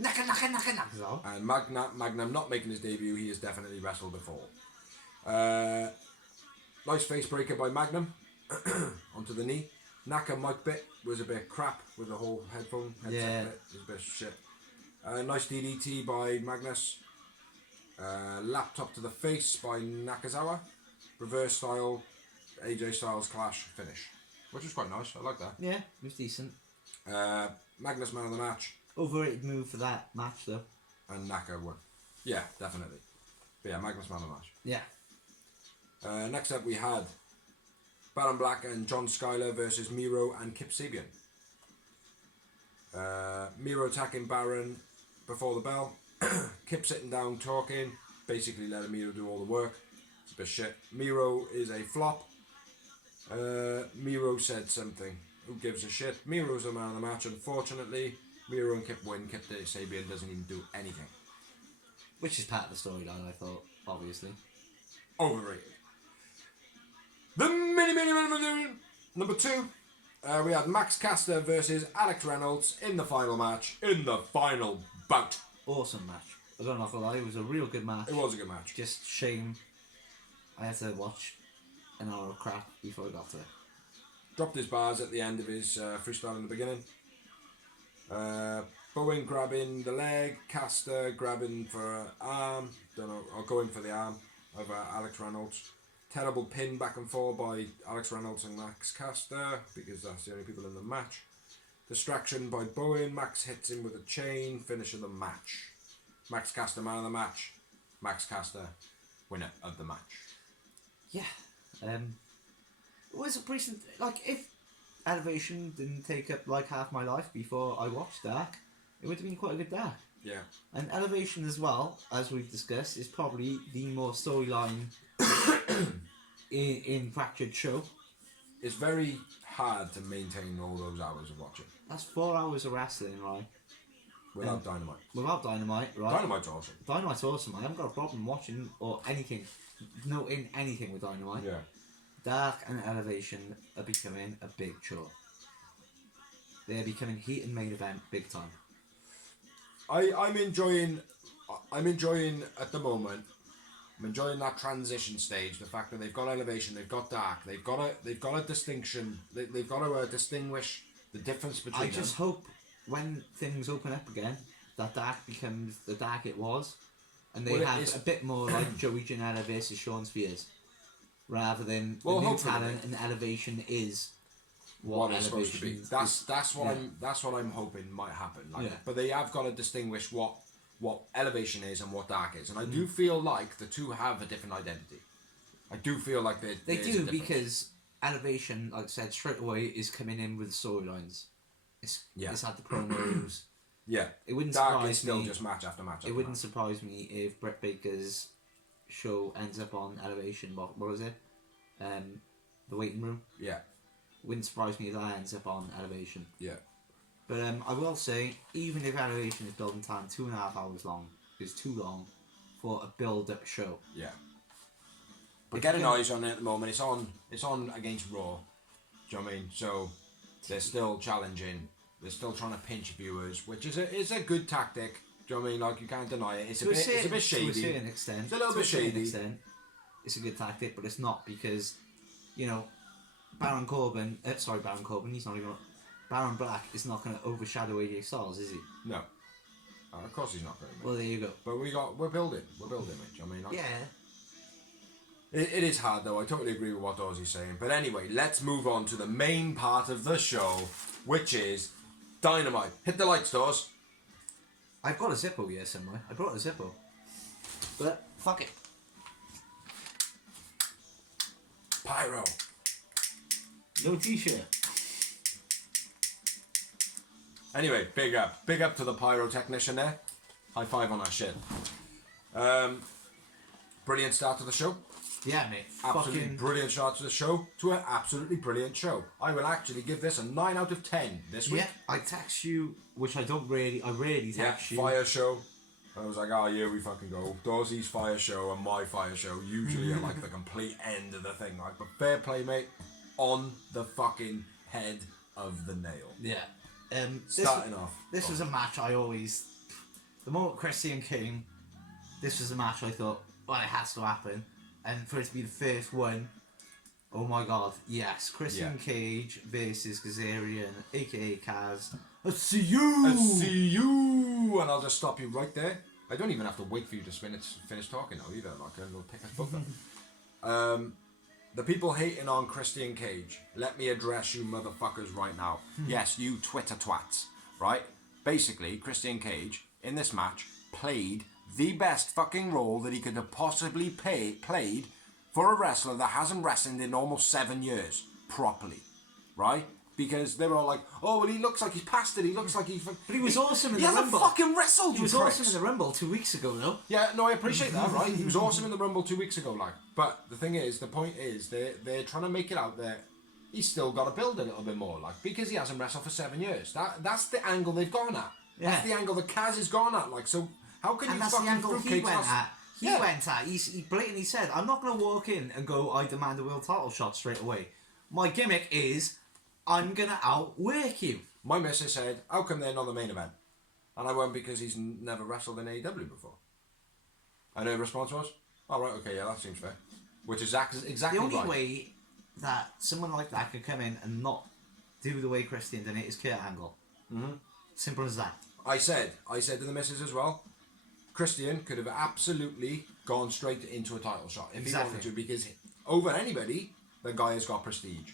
Nakazawa. And Magnum not making his debut, he has definitely wrestled before. Nice face breaker by Magnum onto the knee. Naka mic bit was a bit crap with the whole headset bit. It was a bit shit. Nice DDT by Magnus. Laptop to the face by Nakazawa. Reverse style AJ Styles clash finish. Which was quite nice. I like that. Yeah, it was decent. Magnus man of the match. Overrated move for that match though. And Naka won. Yeah, definitely. But yeah, Magnus man of the match. Yeah. Next up we had Baron Black and John Skyler versus Miro and Kip Sabian. Miro attacking Baron before the bell. Kip sitting down talking, basically letting Miro do all the work. It's a bit shit. Miro is a flop. Miro said something. Who gives a shit? Miro's the man of the match, unfortunately. Miro and Kip win. Kip Sabian doesn't even do anything. Which is part of the storyline, I thought, obviously. Overrated. The mini number 2. We had Max Caster versus Alex Reynolds in the final match, in the final bout. Awesome match. I don't know if I'll lie, it was a real good match. It was a good match. Just shame I had to watch an hour of crap before I got to it. Dropped his bars at the end of his freestyle in the beginning. Bowen grabbing the leg, Caster grabbing for arm, don't know, or going for the arm of Alex Reynolds. Terrible pin back and forth by Alex Reynolds and Max Caster because that's the only people in the match. Distraction by Bowen. Max hits him with a chain. Finish of the match. Max Caster man of the match. Max Caster winner of the match. Yeah. It was a pretty... Like, if Elevation didn't take up like half my life before I watched Dark, it would have been quite a good Dark. Yeah. And Elevation as well, as we've discussed, is probably the more storyline in Fractured show. It's very hard to maintain all those hours of watching. That's 4 hours of wrestling, right? Without Dynamite. Without Dynamite, right? Dynamite's awesome. Dynamite's awesome. I haven't got a problem watching or anything, noting anything with Dynamite. Yeah. Dark and Elevation are becoming a big chore. They're becoming heat and main event big time. I'm enjoying at the moment. I'm enjoying that transition stage. The fact that they've got Elevation, they've got Dark, they've got a distinction. They've got to distinguish the difference between. I just hope when things open up again, that Dark becomes the Dark it was, and they have a bit more like Joey Janela versus Sean Spears, rather than the new talent and Elevation is what it's supposed to be. That's what I'm hoping might happen. Like, but they have got to distinguish what Elevation is and what Dark is, and I do feel like the two have a different identity. I do feel like they do because Elevation, like I said straight away, is coming in with storylines. It's had the promos. Yeah, it wouldn't Dark surprise is still me. just match after match. It wouldn't surprise me if Brett Baker's show ends up on Elevation. What was it? The Waiting Room. Yeah. Wouldn't surprise me if that ends up on Elevation. Yeah. But I will say, even if Elevation is building time 2.5 hours long, is too long for a build-up show. Yeah. But getting eyes on it at the moment. It's on against Raw. Do you know what I mean? So they're still challenging. They're still trying to pinch viewers, which is a good tactic. Do you know what I mean? Like, you can't deny it. It's a bit shady. To a certain extent. It's a little bit shady. It's a good tactic, but it's not because, Baron Corbin, he's not even... Baron Black is not going to overshadow AJ Styles, is he? No. Of course he's not going to. Well, there you go. But we're building it. Do you know what I mean? Yeah. It is hard though, I totally agree with what Dorsey's saying. But anyway, let's move on to the main part of the show, which is Dynamite. Hit the lights, Dors. I've got a Zippo here somewhere. I brought a Zippo. But, fuck it. Pyro. No t-shirt. Anyway, big up to the pyro technician there. High five on that shit. Brilliant start to the show. Yeah, mate. Absolutely Fucking brilliant start to the show. To an absolutely brilliant show. I will actually give this a 9 out of 10 this week. yeah. I text you, which I rarely text you. Fire show. I was like, oh, here we fucking go. Dawsey's fire show and my fire show usually are like the complete end of the thing. Like, but fair play, mate. On the fucking head of the nail. Yeah. Starting off. This was a match I always. The moment Christian came, this was a match I thought, well, it has to happen. And for it to be the first one, oh my god, yes. Christian Cage versus Kazarian, aka Kaz. I see you! I see you! And I'll just stop you right there. I don't even have to wait for you to finish talking now either. Like, a little pick us both up. The people hating on Christian Cage, let me address you motherfuckers right now. Yes, you Twitter twats, right? Basically, Christian Cage, in this match, played the best fucking role that he could have possibly played for a wrestler that hasn't wrestled in almost 7 years, properly, right? Because they were all like, oh, well, he looks like he's past it, he looks like he's... But he was awesome in the Rumble. He hasn't fucking wrestled, He was awesome in the Rumble 2 weeks ago, though. Yeah, no, I appreciate that, right? He was awesome in the Rumble 2 weeks ago, like. But the thing is, the point is, they're trying to make it out there. He's still got to build a little bit more, like, because he hasn't wrestled for 7 years. That's the angle they've gone at. Yeah. That's the angle that Kaz has gone at, like. So how can And you that's fucking the angle he fruitcake went toss- at. He blatantly said, I'm not going to walk in and go, I demand a world title shot straight away. My gimmick is, I'm going to outwork you. My missus said, how come they're not the main event? And I went, because he's never wrestled in AEW before. And her response was, oh, right, okay, yeah, that seems fair. Which is exactly The only right. way that someone like that could come in and not do the way Christian did it is Kurt Angle. Mm-hmm. Simple as that. I said to the missus as well, Christian could have absolutely gone straight into a title shot if he wanted to, because over anybody, the guy has got prestige.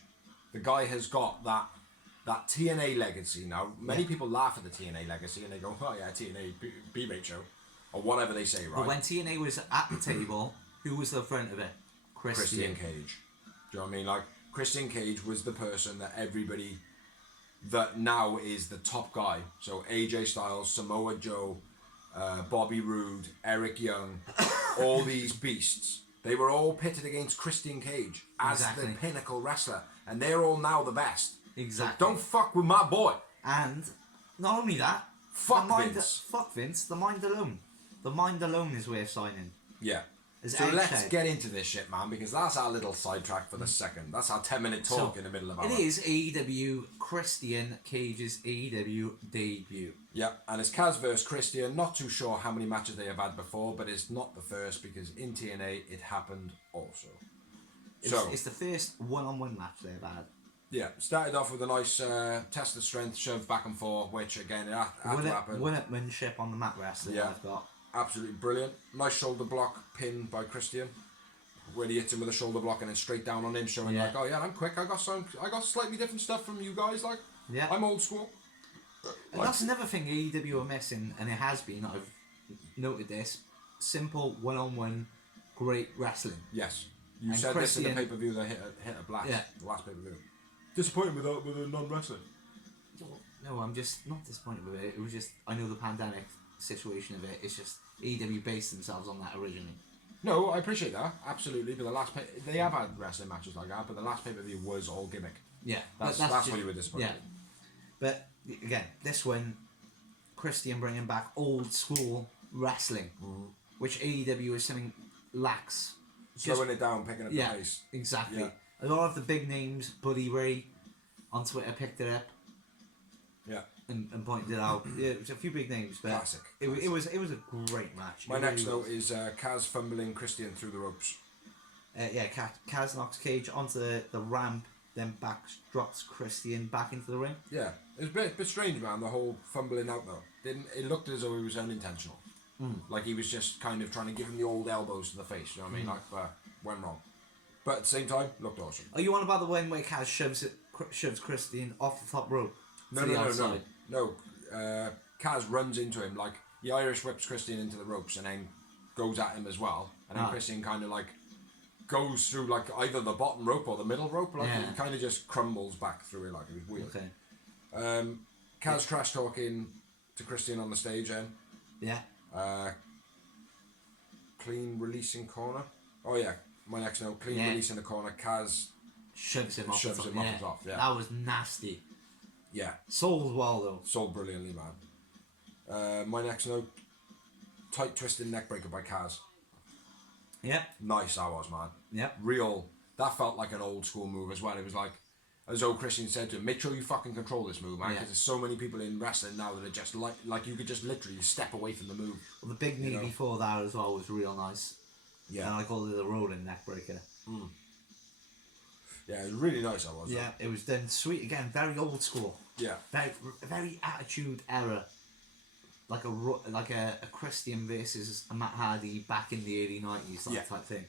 The guy has got that TNA legacy. Now, many people laugh at the TNA legacy and they go, oh yeah, TNA B-Bait show, or whatever they say, right? But when TNA was at the table, who was the front of it? Christian Cage. Do you know what I mean? Like, Christian Cage was the person that everybody that now is the top guy. So AJ Styles, Samoa Joe, Bobby Roode, Eric Young, all these beasts, they were all pitted against Christian Cage as the pinnacle wrestler, and they're all now the best. Exactly. So don't fuck with my boy. And not only that, Fuck Vince. Fuck Vince. The mind alone. The mind alone is worth signing. Yeah. As So Edge let's said. get into this shit, man, because that's our little sidetrack for the second. That's our 10-minute talk in the middle of our... It is AEW Christian Cage's AEW debut. Yeah, and it's Kaz versus Christian. Not too sure how many matches they have had before, but it's not the first, because in TNA it happened also. It's the first one-on-one match they've had. Yeah, started off with a nice test of strength, shove back and forth, which again, it had to happen. One-upmanship on the mat wrestling I've got. Absolutely brilliant. Nice shoulder block pin by Christian, where he hits him with a shoulder block and then straight down on him, showing like, oh yeah, I'm quick. I got slightly different stuff from you guys. Like, I'm old school. And that's another thing AEW are missing, and it has been. I've noted this: simple one-on-one, great wrestling. Yes, you said this in the pay-per-view that hit a blast. Yeah, the last pay-per-view. Disappointed with a non-wrestling. No, I'm just not disappointed with it. It was just, I know the pandemic situation of it. It's just AEW based themselves on that originally. No, I appreciate that, absolutely. But they have had wrestling matches like that, but the last pay-per-view was all gimmick. Yeah, that's just, why you were disappointed. Yeah, but again, this one, Christian bringing back old school wrestling, which AEW is something lacks. Slowing it down, picking up the pace. Exactly. Yeah. A lot of the big names, Buddy Ray, on Twitter picked it up. Yeah. And pointed it out. Yeah, it was a few big names, but classic. It was a great match. My next note is Kaz fumbling Christian through the ropes. Kaz knocks Cage onto the ramp, then drops Christian back into the ring. Yeah, it was a bit strange, man. The whole fumbling out though. It looked as though it was unintentional. Like he was just kind of trying to give him the old elbows to the face. You know what I mean? Like, went wrong. But at the same time, looked awesome. Are you on about the one where Kaz shoves Christian off the top rope? No. Kaz runs into him, like, he Irish whips Christian into the ropes and then goes at him as well. And then Christian kind of like goes through like either the bottom rope or the middle rope. Like Yeah. he kind of just crumbles back through it. Like it was weird. Okay. Kaz trash talking to Christian on the stage then. Yeah. Clean releasing corner. Oh yeah, my next note. Clean release in the corner. Kaz Shoves him off. shoves him off the top. Yeah. That was nasty. Yeah. Sold well though. Sold brilliantly, man. My next note. Tight twisting neck breaker by Kaz. Yeah. Nice that was, man. Yeah. Real. That felt like an old school move as well. It was like, as old Christian said to him, make sure you fucking control this move, man. Because there's so many people in wrestling now that are just like you could just literally step away from the move. Well, the big knee before that as well was real nice. Yeah. And I called it the rolling neck breaker. Yeah, it was really nice that was. Yeah, it was done sweet again, very old school. Yeah. Very attitude era. Like a Christian versus a Matt Hardy back in the early 90s, type thing.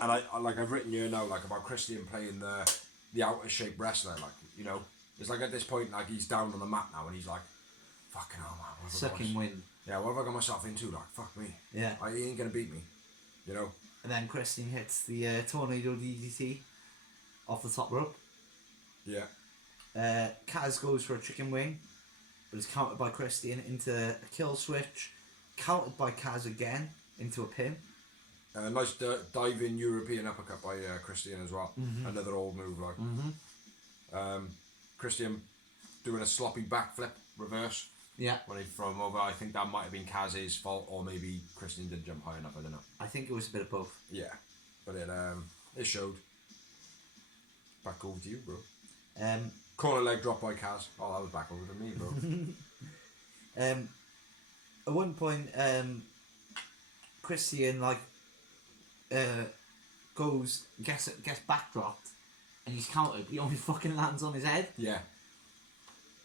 And I've written here now like about Christian playing the outer shape wrestler, like, you know, it's like at this point like he's down on the mat now and he's like, fucking hell, man, Sucking wind. Yeah, what have I got myself into? Like, fuck me. Yeah. He ain't gonna beat me, you know. And then Christian hits the tornado DDT off the top rope. Yeah. Kaz goes for a chicken wing, but is countered by Christian into a kill switch, countered by Kaz again into a pin. Nice diving European uppercut by Christian as well. Another old move, like. Christian doing a sloppy backflip reverse. Yeah. When he threw him over, I think that might have been Kaz's fault, or maybe Christian didn't jump high enough. I don't know. I think it was a bit of both. Yeah, but it showed. Back over to you, bro. Corner leg drop by Kaz. Oh, that was back over to me, bro. At one point, Christian gets backdropped, and he's countered. He only fucking lands on his head. Yeah.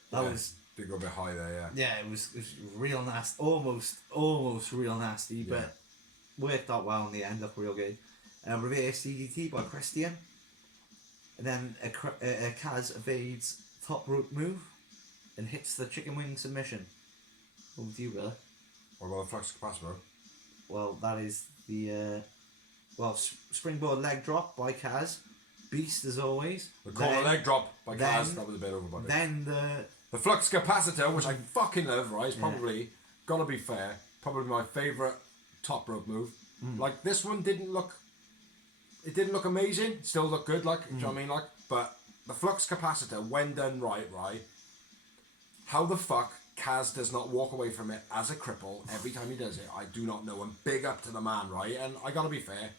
That was. Did go a bit high there, yeah. Yeah, it was real nasty, almost real nasty, but worked out well in the end. Looked real good. Reverse DDT by Christian, and then a Kaz evades top rope move, and hits the chicken wing submission. Over to you, brother. What about the flux capacitor? Well, that is the springboard leg drop by Kaz. Beast as always. The corner leg drop by Kaz. That was a bit overbody. Then the flux capacitor, which I fucking love, right? Is probably, gotta be fair, probably my favourite top rope move. Like, this one didn't look amazing. Still looked good, like, do you know what I mean? Like, but the flux capacitor, when done right, how the fuck Kaz does not walk away from it as a cripple every time he does it, I do not know. And big up to the man, right? And I gotta be fair,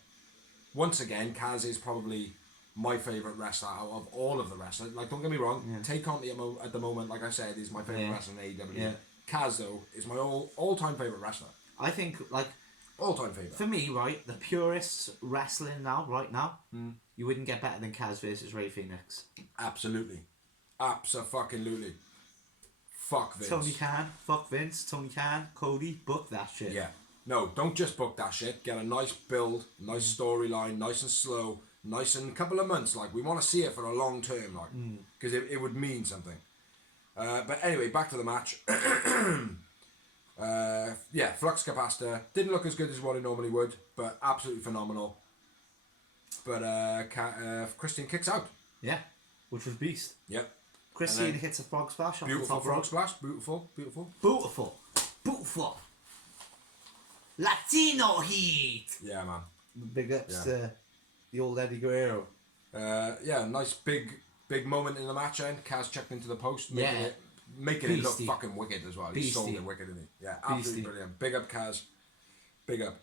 once again, Kaz is probably my favourite wrestler out of all of the wrestlers. Like, don't get me wrong, Take On at the moment, like I said, is my favourite wrestler in AEW. Yeah. Kaz, though, is my all-time favourite wrestler. I think, like, all-time favourite. for me, right, the purists wrestling right now, you wouldn't get better than Kaz versus Ray Phoenix. Absolutely. Abso-fucking-lutely. Fuck Vince. Tony Khan, fuck Vince, Tony Khan, Cody, book that shit. Yeah. No, don't just book that shit. Get a nice build, nice storyline, nice and slow, nice in a couple of months. Like, we want to see it for a long term, like, because it would mean something. But anyway, back to the match. Flux capacitor didn't look as good as what it normally would, but absolutely phenomenal. But Christian kicks out. Yeah, which was beast. Yep. Christian hits a frog splash. Beautiful frog splash. Beautiful. Latino heat. Yeah, man. Big ups to the old Eddie Guerrero. Nice big moment in the match end. Kaz checked into the post, making it look fucking wicked as well. He sold it wicked, didn't he? Yeah, absolutely brilliant. Big up, Kaz. Big up.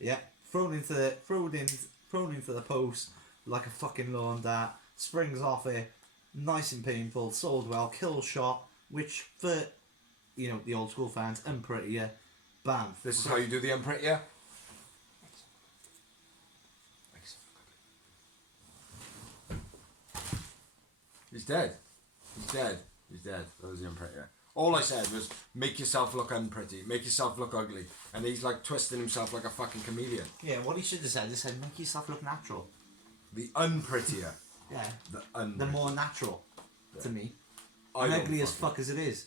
Yeah, thrown into the post like a fucking lawn dart. Springs off it, nice and painful. Sold well. Kill shot, which for the old school fans, unprettier. Bam. This is how you do the unprettier. He's dead. That was the unprettier. All I said was, make yourself look unpretty, make yourself look ugly. And he's like twisting himself like a fucking chameleon. Yeah, what he should have said is make yourself look natural. The unprettier. Yeah. The more natural to me. And ugly as fuck as it is.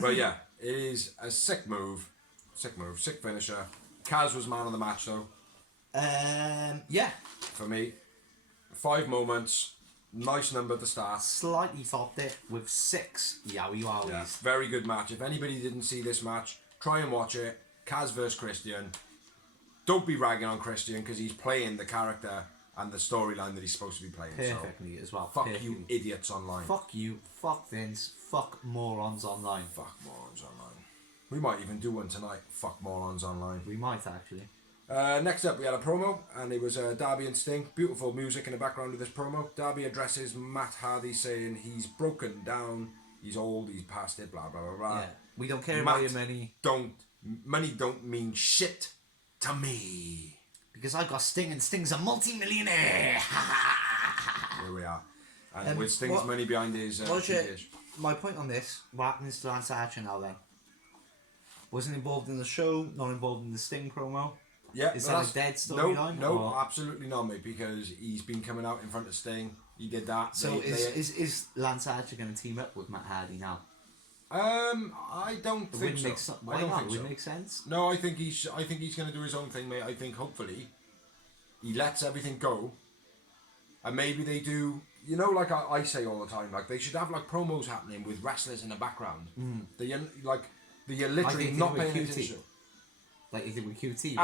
But yeah, it is a sick move. Sick finisher. Kaz was man of the match though. Yeah. For me, 5 moments, nice number to start. Slightly topped it with 6 Yowie Wowies. Yeah, very good match. If anybody didn't see this match, try and watch it. Kaz versus Christian. Don't be ragging on Christian because he's playing the character and the storyline that he's supposed to be playing. Perfectly as well. Fuck Perfectly. you idiots online. Fuck you, fuck Vince, fuck morons online. Fuck morons online. We might even do one tonight. Fuck morons online. We might actually. Next up, we had a promo, and it was Darby and Sting. Beautiful music in the background of this promo. Darby addresses Matt Hardy, saying he's broken down, he's old, he's past it, blah blah blah blah. Yeah, we don't care Matt about your money. Money don't mean shit to me. Because I got Sting, and Sting's a multi-millionaire. Here we are, and with Sting's money behind his. My point on this? What happens to Lance Archer now then? Wasn't involved in the show, not involved in the Sting promo. Yeah, is that a dead storyline? No, absolutely not, mate. Because he's been coming out in front of Sting. He did that. So is Lance Archer going to team up with Matt Hardy now? I don't think so. Why not? Would it make sense? No, I think he's going to do his own thing, mate. I think hopefully he lets everything go, and maybe they do. You know, like I say all the time, like they should have like promos happening with wrestlers in the background. You're literally not paying attention. Like you did with QT,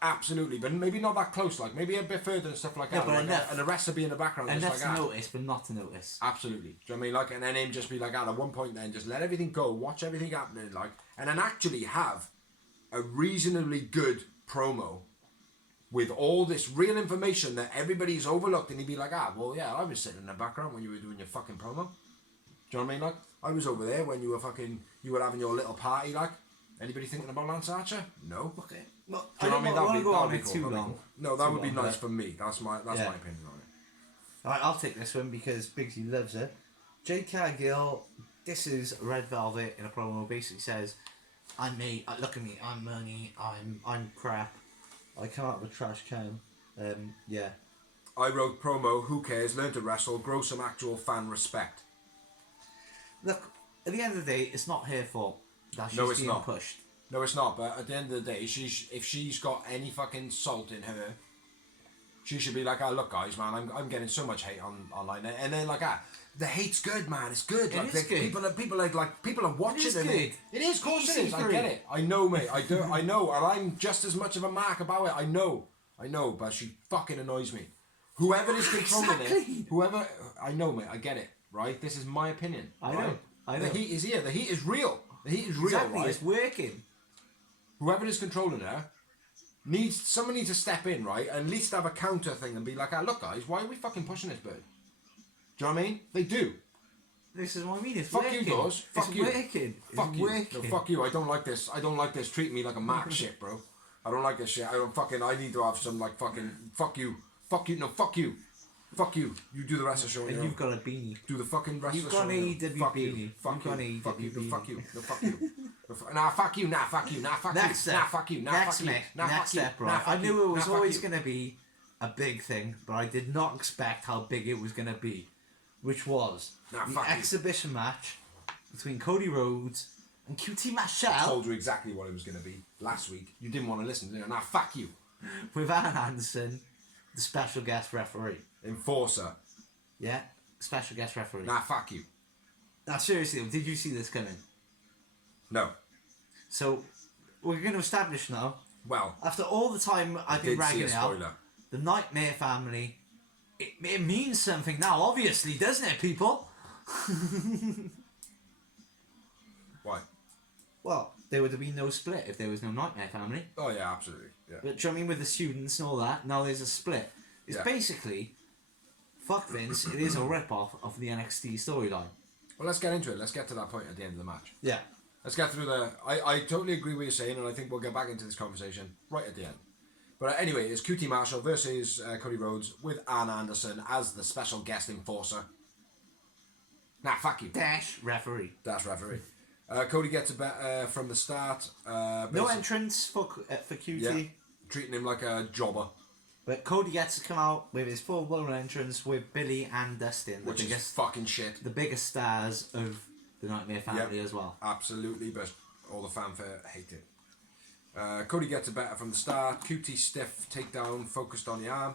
absolutely, but maybe not that close. Like maybe a bit further and stuff like that. But like and the rest will be in the background. Enough just like to notice, but not to notice. Absolutely. Do you know what I mean? Like, and then him just be like, at one point, then just let everything go, watch everything happening, like, and then actually have a reasonably good promo with all this real information that everybody's overlooked, and he'd be like, well, yeah, I was sitting in the background when you were doing your fucking promo. Do you know what I mean? Like, I was over there when you were having your little party, like. Anybody thinking about Lance Archer? No. Okay. Well, do you know what I mean? That'd be cool. Too long. No, that would be nice for me. That's my opinion on it. Alright, I'll take this one because Bigsy loves it. Jade Cargill, this is Red Velvet in a promo, basically says, I'm me, look at me, I'm money, I'm crap. I come out of a trash can. Yeah. I wrote promo, who cares, learn to wrestle, grow some actual fan respect. Look, at the end of the day, it's not her fault. No, it's not. Pushed. No, it's not. But at the end of the day, if she's got any fucking salt in her, she should be like, look, guys, man, I'm getting so much hate online, and then like, the hate's good, man. It's good. It is good. People are watching. It is good. It is, of course it is. I get it. I know, mate. I do. I know, and I'm just as much of a mark about it. I know. But she fucking annoys me. Whoever is controlling it, I know, mate. I get it. Right. This is my opinion. I know. The heat is here. The heat is real. The heat is real, exactly, right? It's working. Whoever is controlling her someone needs to step in, right? And at least have a counter thing and be like, look, guys, why are we fucking pushing this bird? Do you know what I mean? They do. This is what I mean. It's fuck working. You, Dawes. Fuck it's you. Working. Fuck it's you. Working. No, fuck you. I don't like this. Treat me like a mark shit, bro. I don't like this shit. I need to have some like fucking. Fuck you. Fuck you. No, fuck you. Fuck you. You do the rest of the show. And you've got a beanie. Do the fucking rest of the show. You've got an AEW beanie. Fuck you. Fuck you. Fuck you. No, fuck you. Nah, fuck you. Nah, fuck you. Nah, fuck you. Next step. Nah, fuck you. Nah, next fuck you. Nah, next fuck you. step, bro. Nah, I knew it was nah, always going to be a big thing, but I did not expect how big it was going to be, which was the exhibition match between Cody Rhodes and QT Marshall. I told you exactly what it was going to be last week. You didn't want to listen, did you? Nah, fuck you. With Arn Anderson, the special guest referee. Enforcer. Yeah, special guest referee. Nah, fuck you. Now, seriously, did you see this coming? No. So, we're going to establish now. Well, after all the time I've been ragging it out, the Nightmare family, it means something now, obviously, doesn't it, people? Why? Well, there would have been no split if there was no Nightmare family. Oh, yeah, absolutely. Yeah. But, do you know what I mean, with the students and all that, now there's a split. It's basically, fuck Vince, it is a rip-off of the NXT storyline. Well, let's get into it. Let's get to that point at the end of the match. Yeah. Let's get through I totally agree with what you're saying, and I think we'll get back into this conversation right at the end. But anyway, it's QT Marshall versus Cody Rhodes with Arn Anderson as the special guest enforcer. Nah, fuck you. Dash referee. Cody gets a bet from the start. No entrance for QT. Yeah, treating him like a jobber. But Cody gets to come out with his full-blown entrance with Billy and Dustin. Which is fucking shit. The biggest stars of the Nightmare family as well. Absolutely, but all the fanfare hate it. Cody gets it better from the start. QT stiff, takedown, focused on the arm.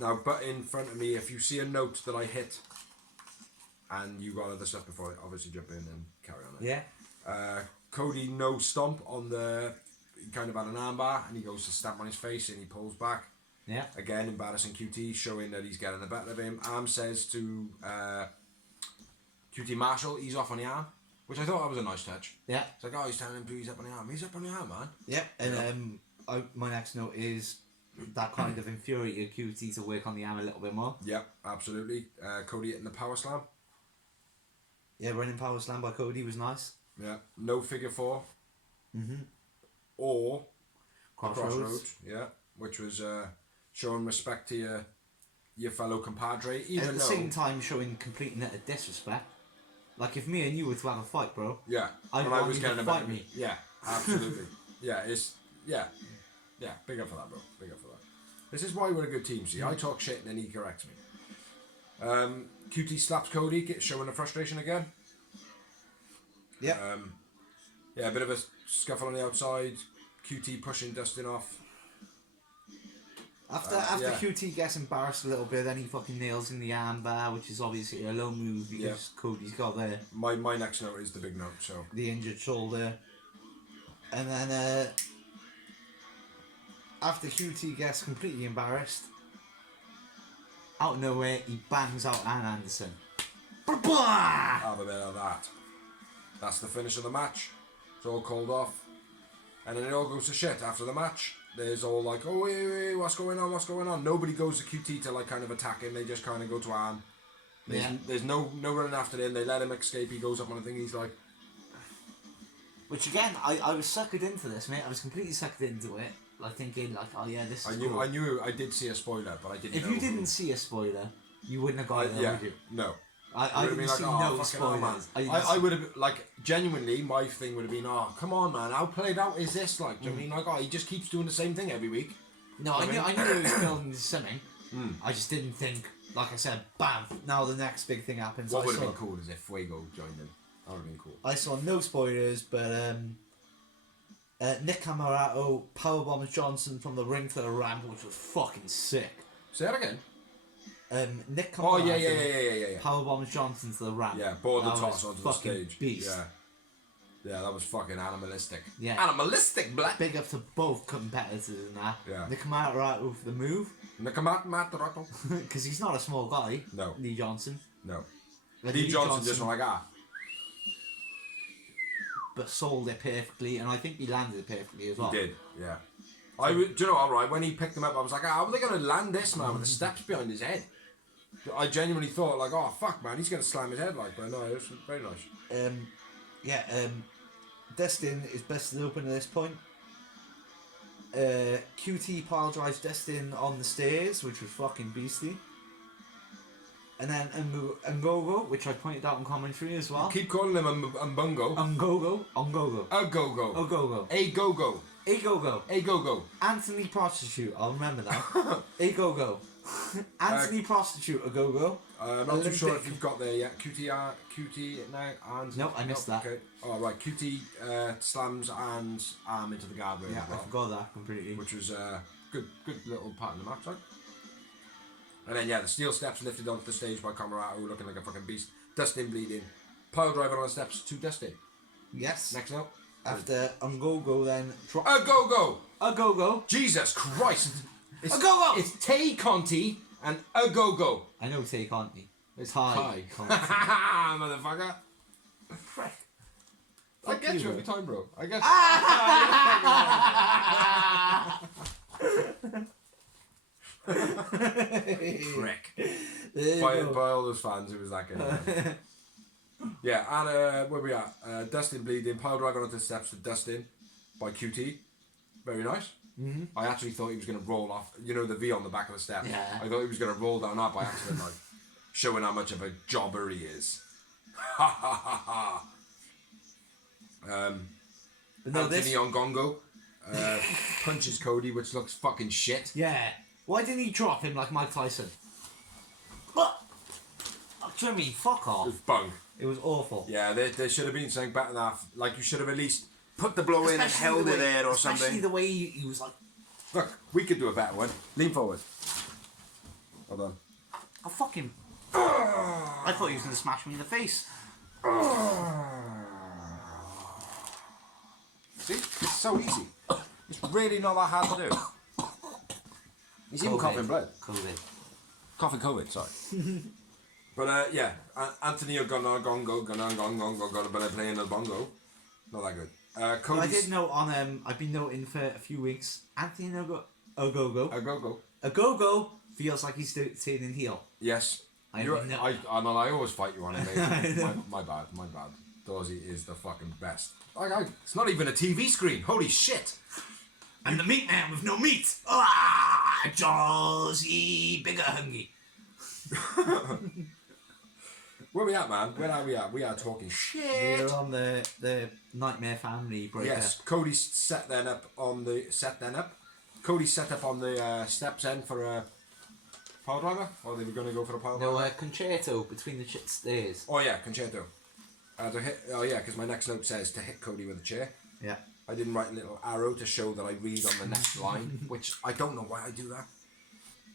Now, but in front of me, if you see a note that I hit, and you got other stuff before it, obviously jump in and carry on it. Yeah. Cody no stomp on the, he kind of had an armbar, and he goes to stamp on his face, and he pulls back. Yeah. Again, embarrassing QT, showing that he's getting the better of him. Arm says to QT Marshall, ease off on the arm, which I thought that was a nice touch. Yeah. It's like, oh, he's telling him to ease up on the arm. Ease up on the arm, man. Yeah. And my next note is that kind of infuriated QT to work on the arm a little bit more. Yep, absolutely. Cody hitting the power slam. Yeah, running power slam by Cody was nice. Yeah, no figure four. Mm-hmm. Or Crossroads. Yeah, which was showing respect to your fellow compadre. Even At the same time, showing complete and utter disrespect. Like if me and you were to have a fight, bro. Yeah, I when want I was you getting to a fight better me. Yeah, absolutely. Yeah, big up for that, bro. Big up for that. This is why we're a good team. See, I talk shit and then he corrects me. QT slaps Cody, showing the frustration again. Yeah. Yeah, a bit of a scuffle on the outside. QT pushing Dustin off. After yeah. QT gets embarrassed a little bit, then he fucking nails in the armbar, which is obviously a low move because Cody's got my next note is the big note, so the injured shoulder. And then after QT gets completely embarrassed, out of nowhere he bangs out Ann Anderson. Have a bit of that. That's the finish of the match. It's all called off. And then it all goes to shit after the match. There's all like, oh, wait, what's going on? Nobody goes to QT to like kind of attack him. They just kind of go to Ann. There's no running after him. They let him escape. He goes up on a thing. He's like... Which again, I was suckered into this, mate. I was completely suckered into it. Like thinking like, oh yeah, this is cool. I knew I did see a spoiler, but I didn't know. If you didn't see a spoiler, you wouldn't have got it there, would you? No. I didn't like, see no spoilers. I would have, like, genuinely, my thing would have been, oh, come on, man, how played out is this? Like, do you know what I mean? Like, oh, he just keeps doing the same thing every week. No, I knew it was building to something. I just didn't think, like I said, bam, now the next big thing happens. What would have been cool is if Fuego joined in. That would have been cool. I saw no spoilers, but Nick Camarato powerbombs Johnson from the ring to the ramp, which was fucking sick. Say that again. Nick Camarato yeah. powerbombs Johnson to the ramp. Yeah, board the That toss was onto the fucking stage. Beast. Yeah, that was fucking animalistic. Yeah. Animalistic, black. Big up to both competitors in that. Yeah. Nick Camarato for the move. Nick-a-mat-mat-a-rattle. Because he's not a small guy. No. Lee Johnson. No. But Lee Johnson just went like, but sold it perfectly, and I think he landed it perfectly as well. He did, yeah. Do you know what, right? When he picked him up, I was like, how are they going to land this man with the steps behind his head? I genuinely thought, like, oh, fuck, man, he's going to slam his head, like, but no, it was very nice. Destin is bested open at this point. QT pile drives Destin on the stairs, which was fucking beastly. And then Ngogo, which I pointed out in commentary as well. Keep calling him Mbungo. Ngogo. A go-go. A go-go. A go-go. Anthony Prostitute, I'll remember that. A go-go. Anthony Prostitute, a go-go. I'm not too sure if you've got there yet. QT now, and... Nope, I missed that. Okay. Oh, right, QT slams Ann's arm into the guardrail. Yeah, as well, I forgot that completely. which was a good little part in the match, right? And then, yeah, the steel steps lifted onto the stage by Camarato, looking like a fucking beast. Dustin bleeding. Pile driver on the steps to Dustin. Yes. Next note. After Ngogo then... A go-go! A go-go. Jesus Christ! It's, A go-go! It's Tay Conti and a go-go. I know Tay Conti. It's Ty. Motherfucker. Frick. I get you every time, bro. I get you. Prick. By all those fans, it was that good. Yeah, and where we at? Dustin bleeding, pile driver onto the steps to Dustin by QT. Very nice. Mm-hmm. I actually thought he was going to roll off, you know, the V on the back of the step. Yeah. I thought he was going to roll down that by accident, like, showing how much of a jobber he is. Ha ha ha ha. Anthony Ongongo punches Cody, which looks fucking shit. Yeah. Why didn't he drop him like Mike Tyson? What? Do you mean? Fuck It off. was bunk. It was awful. Yeah, there should have been something better than that. Like, you should have at least put the blow in and Especially held the it way- there or Especially something. the way he was like, Look, we could do a better one. Lean forward. Hold on. I fucking. I thought he was going to smash me in the face. See? It's so easy. It's really not that hard to do. He's even COVID. coughing blood. COVID. Coughing COVID, sorry. But yeah, Anthony Ogonongongo, but playing the bongo. Not that good. Well, I Cody's... did note on I've been noting for a few weeks. Anthony Ogogo Go. feels like he's turning heel. Yes. I always fight you on it, mate. my bad. Dorsey is the fucking best. It's not even a TV screen. Holy shit. I'm the meat man with no meat. Ah, Jawsy, bigger hungry. Where we at, man? Where are we at? We are talking shit. We're on the Nightmare Family breaker. Yes, Cody set up on the steps end for a power driver, or they were going to go for a power No, driver. concerto between the stairs. Oh yeah, concerto. Because my next note says to hit Cody with a chair. Yeah. I didn't write a little arrow to show that I read on the next line, which I don't know why I do that.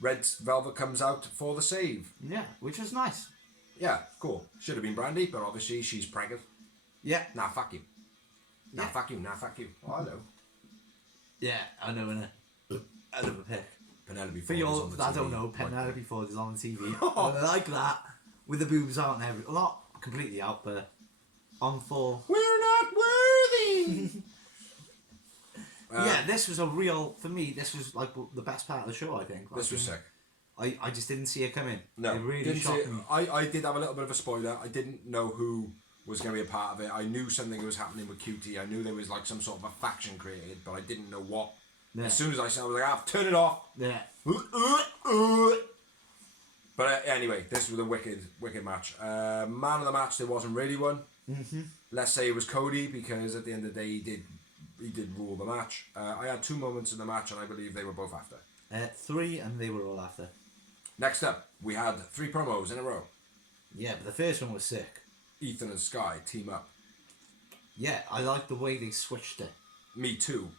Red Velvet comes out for the save. Yeah, which was nice. Yeah, cool. Should have been Brandy, but obviously she's pregnant. Yeah. Nah, fuck you. Nah, Yeah. fuck you. Nah, fuck you. Oh, hello. Yeah, I know, innit? I love a pick. Penelope For Ford your, is on the I TV. don't know, Penelope Ford is on the TV. I like that. With the boobs out and everything. Not completely out, but on full. We're not worthy! Yeah, this was a real, for me, this was like the best part of the show, I think. This was sick. I just didn't see it coming. No, It really didn't shocked see it. me. I did have a little bit of a spoiler. I didn't know who was going to be a part of it. I knew something was happening with QT. I knew there was like some sort of a faction created, but I didn't know what. Yeah. As soon as I said, I was like, turn it off. Yeah. But anyway, this was a wicked match. Man of the match, there wasn't really one. Mm-hmm. Let's say it was Cody, because at the end of the day, he did rule the match. I had 2 moments in the match, and I believe they were both after. 3, and they were all after. Next up, we had 3 promos in a row. Yeah, but the first one was sick. Ethan and Sky team up. Yeah, I like the way they switched it. Me too.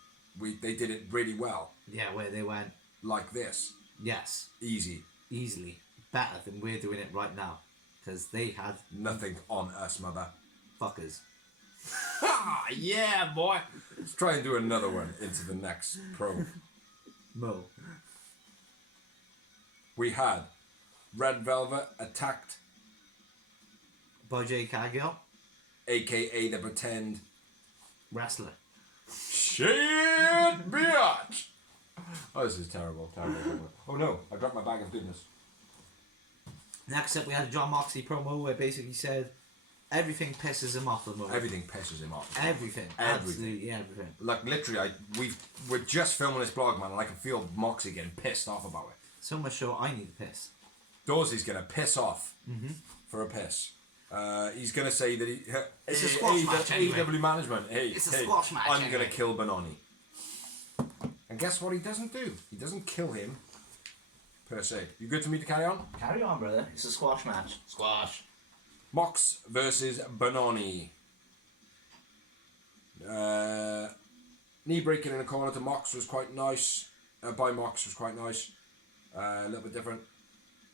They did it really well. Yeah, where they went, Like this. yes, Easy. easily. Better than we're doing it right now. Because they had Nothing on us, mother. fuckers. Ah, yeah, boy. Let's try and do another one into the next pro. Mo. We had Red Velvet attacked, By Jay Cargill, aka the pretend wrestler. shit bitch. Oh, this is terrible. Oh no, I dropped my bag of goodness. Next up, we had a John Moxley promo where basically said everything pisses him off the moment. Everything pisses him off. Everything. Absolutely everything. Like literally, we're just filming this blog, man, and I can feel Moxie getting pissed off about it. So much so, I need a piss. Dorsey's gonna piss off for a piss. He's gonna say that It's a squash match anyway. AEW management. It's a squash match I'm anyway. gonna kill Benoni. And guess what he doesn't do? He doesn't kill him per se. You good for me to carry on? Carry on, brother. It's a squash match. Squash. Mox versus Benoni. Knee breaking in the corner to Mox was quite nice. By Mox was quite nice. A little bit different.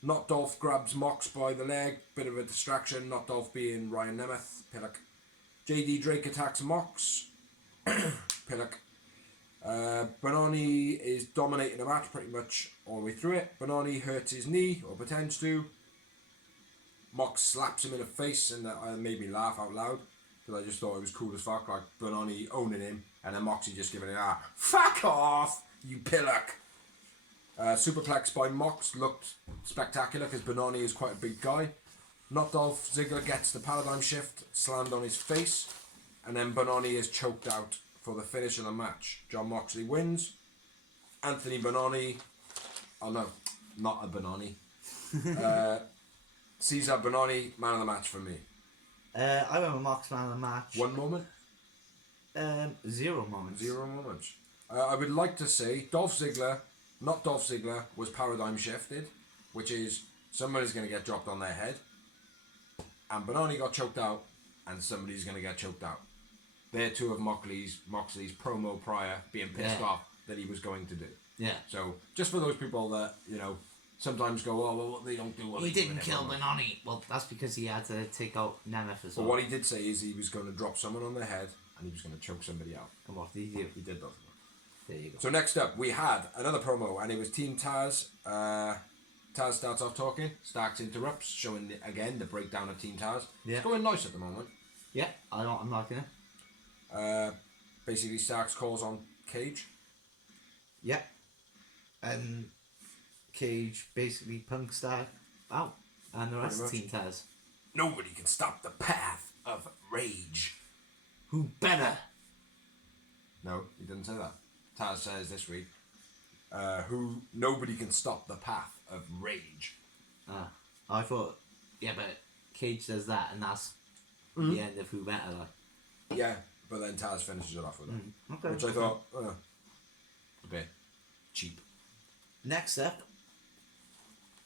Not Dolph grabs Mox by the leg. Bit of a distraction. Not Dolph being Ryan Nemeth. Pillock. JD Drake attacks Mox. Pillock. Benoni is dominating the match pretty much all the way through it. Benoni hurts his knee, or pretends to. Mox slaps him in the face, and that made me laugh out loud, because I just thought it was cool as fuck, like Benoni owning him, and then Moxie just giving it a fuck off, you pillock. Superplex by Mox looked spectacular, because Benoni is quite a big guy. Not Dolph Ziggler gets the paradigm shift slammed on his face, and then Benoni is choked out for the finish of the match. John Moxley wins. Anthony Benoni, oh no, not a Benoni. Cesar Benoni, man of the match for me. I went with Mox man of the match. 1 moment? 0 moments. 0 moments. I would like to say Dolph Ziggler, not Dolph Ziggler, was paradigm shifted, which is somebody's going to get dropped on their head, and Benoni got choked out, and somebody's going to get choked out. they're two of Moxley's promo prior being pissed off that he was going to do. Yeah. So just for those people that sometimes go, oh well, they don't do what he didn't kill Benoni. Well, that's because he had to take out Nemeth as well. But what he did say is he was going to drop someone on their head and he was going to choke somebody out. And what did he do? He did both of them. There you go. So next up, we had another promo, and it was Team Taz. Taz starts off talking. Starks interrupts, showing again the breakdown of Team Taz. Yeah. It's going nice at the moment. Yeah, I'm liking it. Basically, Starks calls on Cage. Yeah. And Cage basically punks Stark out, and the rest of Team Taz. Nobody can stop the path of rage. Who better? No, he didn't say that. Taz says this week, who nobody can stop the path of rage. I thought, yeah, but Cage says that, and that's the end of who better, like. Yeah, but then Taz finishes it off with that. Okay. Which I thought, a bit cheap. Next up,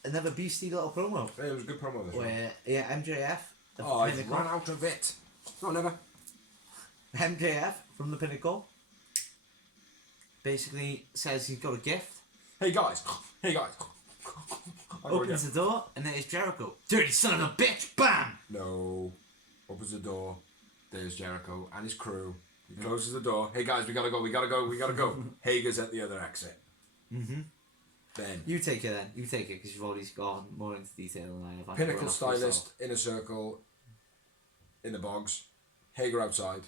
another beastly little promo. Yeah, it was a good promo this one. Where, yeah, MJF. I ran out of it. No, never. MJF from the Pinnacle basically says he's got a gift. Hey guys. Opens the door, and there's Jericho. Dirty son of a bitch! Bam! No. Opens the door. There's Jericho and his crew. He closes the door. Hey guys, we gotta go. Hager's at the other exit. Then You take it because you've already gone more into detail than I have. Pinnacle stylist, inner circle, in the bogs. Hager outside.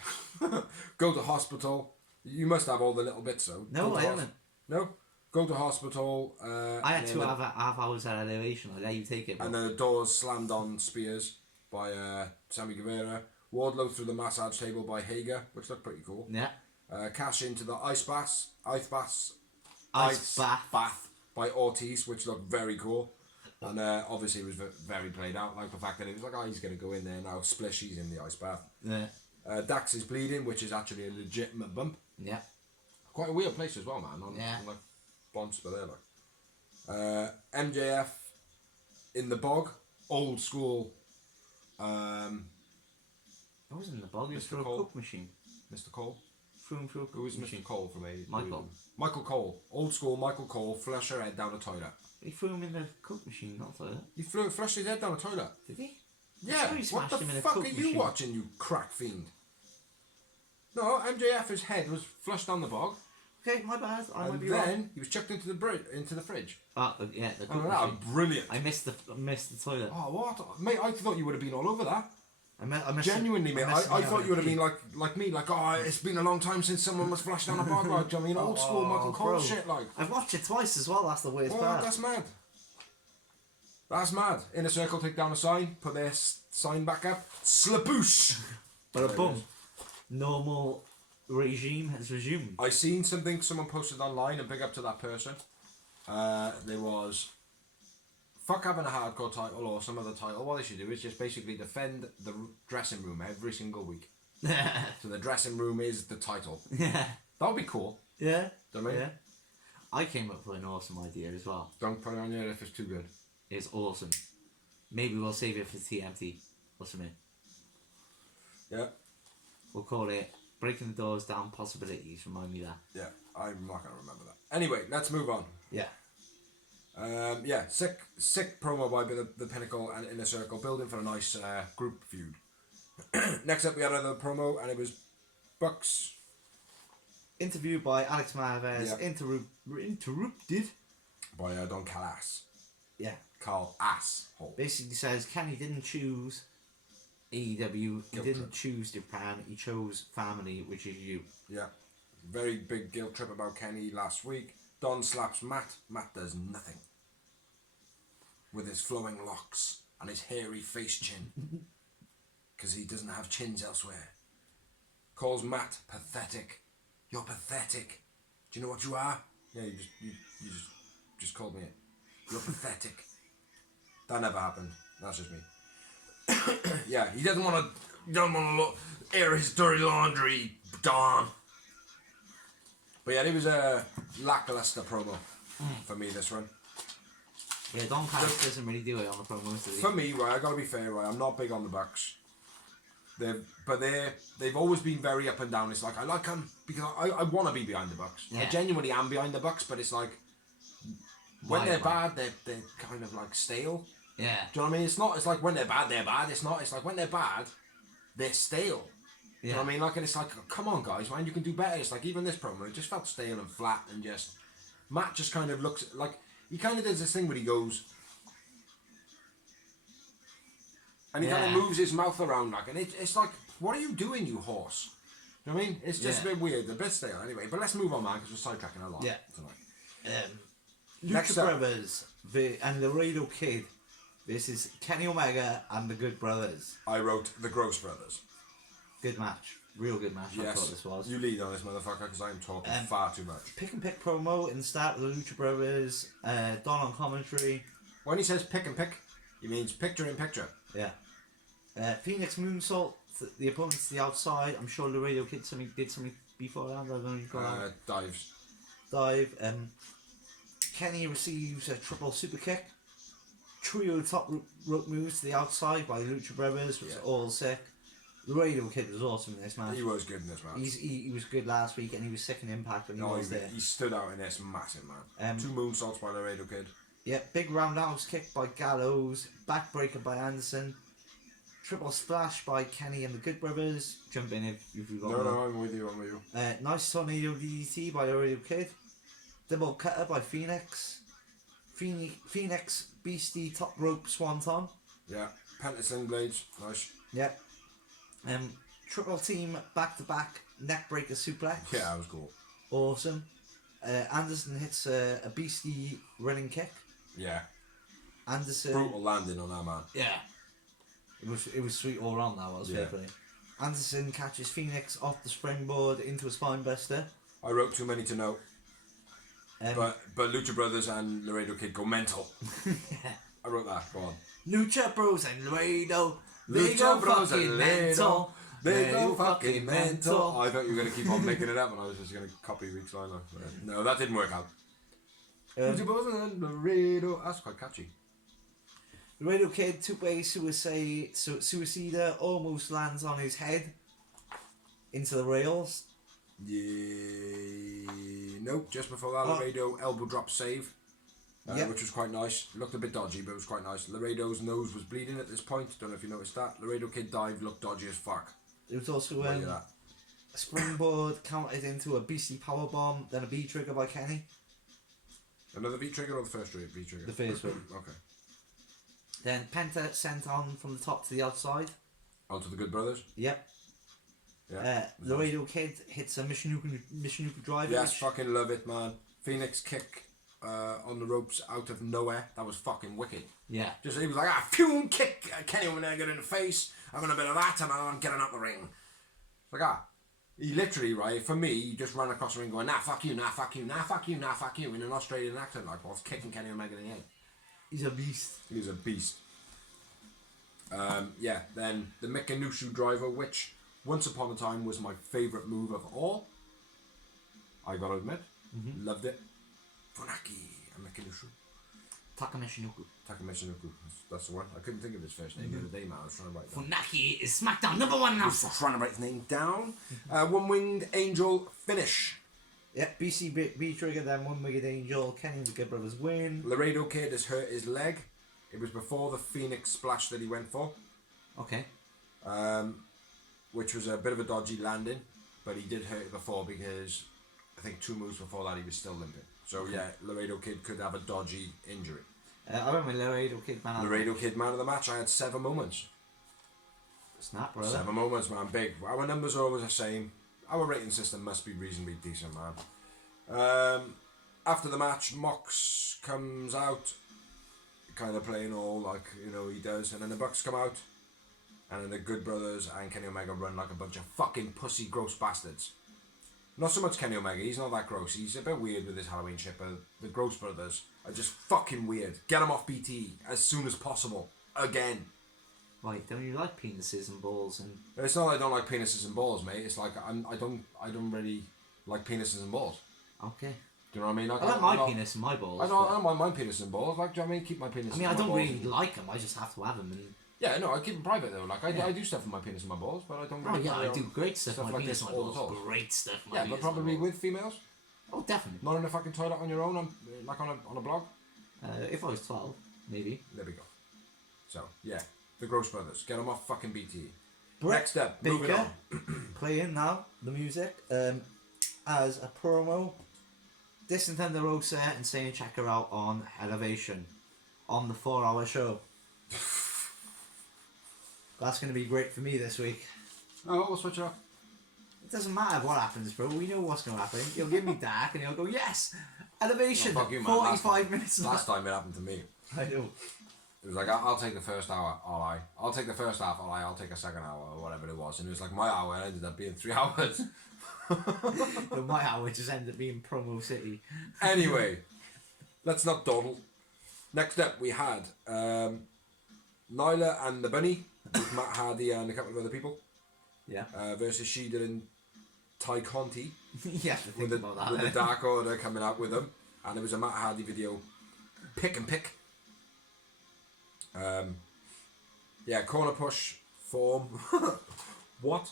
Go to hospital. You must have all the little bits though. No, I haven't. No? Go to hospital. I had 2.5 hours at elevation. I'll let you take it. And the doors slammed on Spears by Sammy Guevara. Wardlow through the massage table by Hager, which looked pretty cool. Yeah. Cash into the ice bath by Ortiz, which looked very cool. And obviously it was very played out, like the fact that it was like, oh, he's going to go in there now, splish, he's in the ice bath. Yeah. Dax is bleeding, which is actually a legitimate bump. Yeah. Quite a weird place as well, man. On like bonds, but there, like. MJF in the bog, old school. I was in the bog. It was Mr. through a Cole. Coke machine. Mr. Cole. Through a Coke Who was machine. Mr. Cole from a Michael. Michael Cole, old school Michael Cole, flush her head down the toilet. He threw him in the Coke machine, not toilet. He flushed his head down the toilet. Did he? Yeah. Sure he What smashed the him in a fuck Coke are you machine. watching, you crack fiend? No, MJF's head was flushed down the bog. Okay, my bad. I might And be then wrong. he was chucked into the fridge. Yeah, the Oh, Coke that machine. brilliant. I missed the toilet. Oh, what? Mate, I thought you would have been all over that. I missed Genuinely, mate. I thought you would have been like. like me, like, oh, it's been a long time since someone was flushed down a bog. Like, do you know what I mean? Old school Michael Cole bro. shit, like. I've watched it twice as well. That's the weirdest Oh, part. that's mad. That's mad. Inner circle, take down a sign, put their sign back up. Slapoosh! But a boom. Normal regime has resumed. I seen something someone posted online, and big up to that person. There was, fuck having a hardcore title or some other title. What they should do is just basically defend the dressing room every single week. So the dressing room is the title. Yeah. That would be cool. Yeah. Do you know what I mean? Yeah. I came up with an awesome idea as well. Don't put it on your head if it's too good. It's awesome. Maybe we'll save it for TMT or something. Yeah. We'll call it Breaking the Doors Down Possibilities. Remind me that. Yeah, I'm not going to remember that. Anyway, let's move on. Yeah. Sick promo by the Pinnacle and Inner Circle, building for a nice group feud. Next up, we had another promo, and it was Bucks. Interviewed by Alex Marvez. Yep. Interrupted. By Don Callis. Yeah. Carl Asshole. Basically says Kenny didn't choose AEW. He Guilt didn't trip. choose Japan. He chose family, which is you. Yeah. Very big guilt trip about Kenny last week. Don slaps Matt. Matt does nothing. With his flowing locks and his hairy face chin. Because he doesn't have chins elsewhere. Calls Matt pathetic. You're pathetic. Do you know what you are? Yeah, you just called me it. You're pathetic. That never happened. That's just me. Yeah, he doesn't want to air his dirty laundry, Don. But yeah, it was a lackluster promo for me, this one. Yeah, Don Callis doesn't really do it on the promos, does he? For me, right, I gotta be fair, right, I'm not big on the Bucks. They've always been very up and down. It's like I like them because I want to be behind the Bucks. Yeah. I genuinely am behind the Bucks, but it's like when they're bad, they're kind of like stale. Yeah. Do you know what I mean? It's not. It's like when they're bad, they're bad. It's not. It's like when they're bad, they're stale. Do you know what I mean? Like, and it's like, come on, guys, man, you can do better. It's like even this promo, it just felt stale and flat, and just Matt just kind of looks like he kind of does this thing where he goes. And he kind of moves his mouth around like, and it's like, what are you doing, you horse? You know what I mean? It's just a bit weird, a bit stale anyway. But let's move on, man, because we're sidetracking a lot tonight. Lucha Brothers and the Laredo Kid. This is Kenny Omega and the Good Brothers. I wrote the Gross Brothers. Good match. Real good match, yes. I thought this was. You lead on this motherfucker, because I'm talking far too much. Pick and pick promo in the start of the Lucha Brothers. Don on commentary. When he says pick and pick, he means picture in picture. Yeah. Phoenix moonsault the opponent to the outside. I'm sure Laredo Kid did something before that. I don't know if you got that. Dive. Kenny receives a triple super kick. Trio top rope moves to the outside by the Lucha Brothers, which is all sick. Laredo Kid was awesome in this match. He was good in this match. He was good last week, and he was sick in Impact when he was there. He stood out in this massive, man. 2 moonsaults by Laredo Kid. Yeah, big roundhouse kick by Gallows. Backbreaker by Anderson. Triple splash by Kenny and the Good Brothers. Jump in if you've got No, I'm with you. Nice tornado DDT by Laredo Kid. Double cutter by Phoenix. Phoenix beastie top rope swanton. Yeah, Pentasling blades. Nice. Yeah. Triple team back to back neck breaker suplex. Yeah, that was cool. Awesome. Anderson hits a beastie running kick. Yeah. Anderson. Brutal landing on that, man. Yeah. It was sweet all around that was fair play. Anderson catches Phoenix off the springboard into a spine buster. I wrote too many to know. But Lucha Brothers and Laredo Kid go mental. I wrote that. Go on. Lucha Bros and Laredo. They go Bros fucking and mental. They go fucking fucking mental. I thought you were going to keep on making it up, and I was just going to copy Rick's line. No, that didn't work out. Lucha Bros and Laredo. That's quite catchy. Laredo Kid, two-way suicida almost lands on his head into the rails. Yeah, nope. Just before that, Laredo elbow drop save, which was quite nice. Looked a bit dodgy, but it was quite nice. Laredo's nose was bleeding at this point. Don't know if you noticed that. Laredo Kid dive looked dodgy as fuck. It was also a springboard counted into a beastie power bomb, then a B trigger by Kenny. Another V trigger or the first V trigger? The first one. Okay. Then Penta sent on from the top to the outside. Onto the Good Brothers. Yep. Yeah. Laredo Kid hits a Michinoku driver. Yes, fucking love it, man. Phoenix kick on the ropes out of nowhere. That was fucking wicked. Yeah. Just he was like, phew, kick Kenny Omega in the face. Having a bit of that, and I'm getting up the ring. Like he literally, right, for me, he just ran across the ring going, nah, fuck you, nah, fuck you, nah, fuck you, nah, fuck you, in an Australian accent, like, whilst kicking Kenny Omega in the head. He's a beast. He's a beast. Then the Mikanushu driver, which once upon a time was my favourite move of all. I gotta admit. Loved it. Funaki and Mikanushu. Takamishinuku. That's the one. I couldn't think of his first name the other day, man. I was trying to write it down. Funaki is SmackDown #1 now. I was trying to write his name down. One-winged angel finish. Yep, B trigger, then one-winged angel. Kenny and the Good Brothers win. Laredo Kid has hurt his leg. It was before the Phoenix splash that he went for. Okay. Which was a bit of a dodgy landing, but he did hurt it before because I think 2 moves before that he was still limping. So yeah, Laredo Kid could have a dodgy injury. I went with Laredo Kid man. Laredo Kid man of the match. I had 7 moments. Snap, brother. 7 moments, man. Big. Our numbers are always the same. Our rating system must be reasonably decent, man. After the match, Mox comes out, kind of playing all like, he does, and then the Bucks come out, and then the Good Brothers and Kenny Omega run like a bunch of fucking pussy gross bastards. Not so much Kenny Omega, he's not that gross, he's a bit weird with his Halloween shit, but the Gross Brothers are just fucking weird. Get them off BT as soon as possible. Again. Right, don't you like penises and balls and... It's not that I don't like penises and balls, mate. It's like I don't really like penises and balls. Okay. Do you know what I mean? Like, I like my penis and my balls. I don't mind my penis and balls. Like, do you know what I mean? Keep my penis. I mean, I don't really like them. I just have to have them, and Yeah, no, I keep them private though. Like I do stuff with my penis and my balls, but I don't. Oh really yeah, I carry do on great stuff. My like penis, this my all the balls. time. Great stuff. My Yeah, penis, but probably my balls. with females. Oh, definitely. Not in a fucking toilet on your own, like on a blog. If I was 12, maybe. There we go. So yeah, the Gross Brothers, get them off fucking BT. Brett Next step, moving Baker on. playing now the music as a promo. This Nintendo Rosa and saying check her out on Elevation on the 4-hour show. That's going to be great for me this week. Oh, we'll switch it up. It doesn't matter what happens, bro. We know what's going to happen. He'll give me Dark and he'll go, yes! Elevation! No, fuck you, man. 45 minutes Last time it happened to me. I know. It was like, I'll take the first hour, I'll take the first half, I'll take a second hour, or whatever it was. And it was like my hour ended up being 3 hours. But my hour just ended up being Promo City. Anyway, let's not dawdle. Next up, we had Nyla and the Bunny, with Matt Hardy and a couple of other people. Yeah. Versus Sheeda and Ty Conti. You have to think with about that. With the Dark Order coming out with them. And it was a Matt Hardy video. Pick and pick. Yeah, corner push form. What?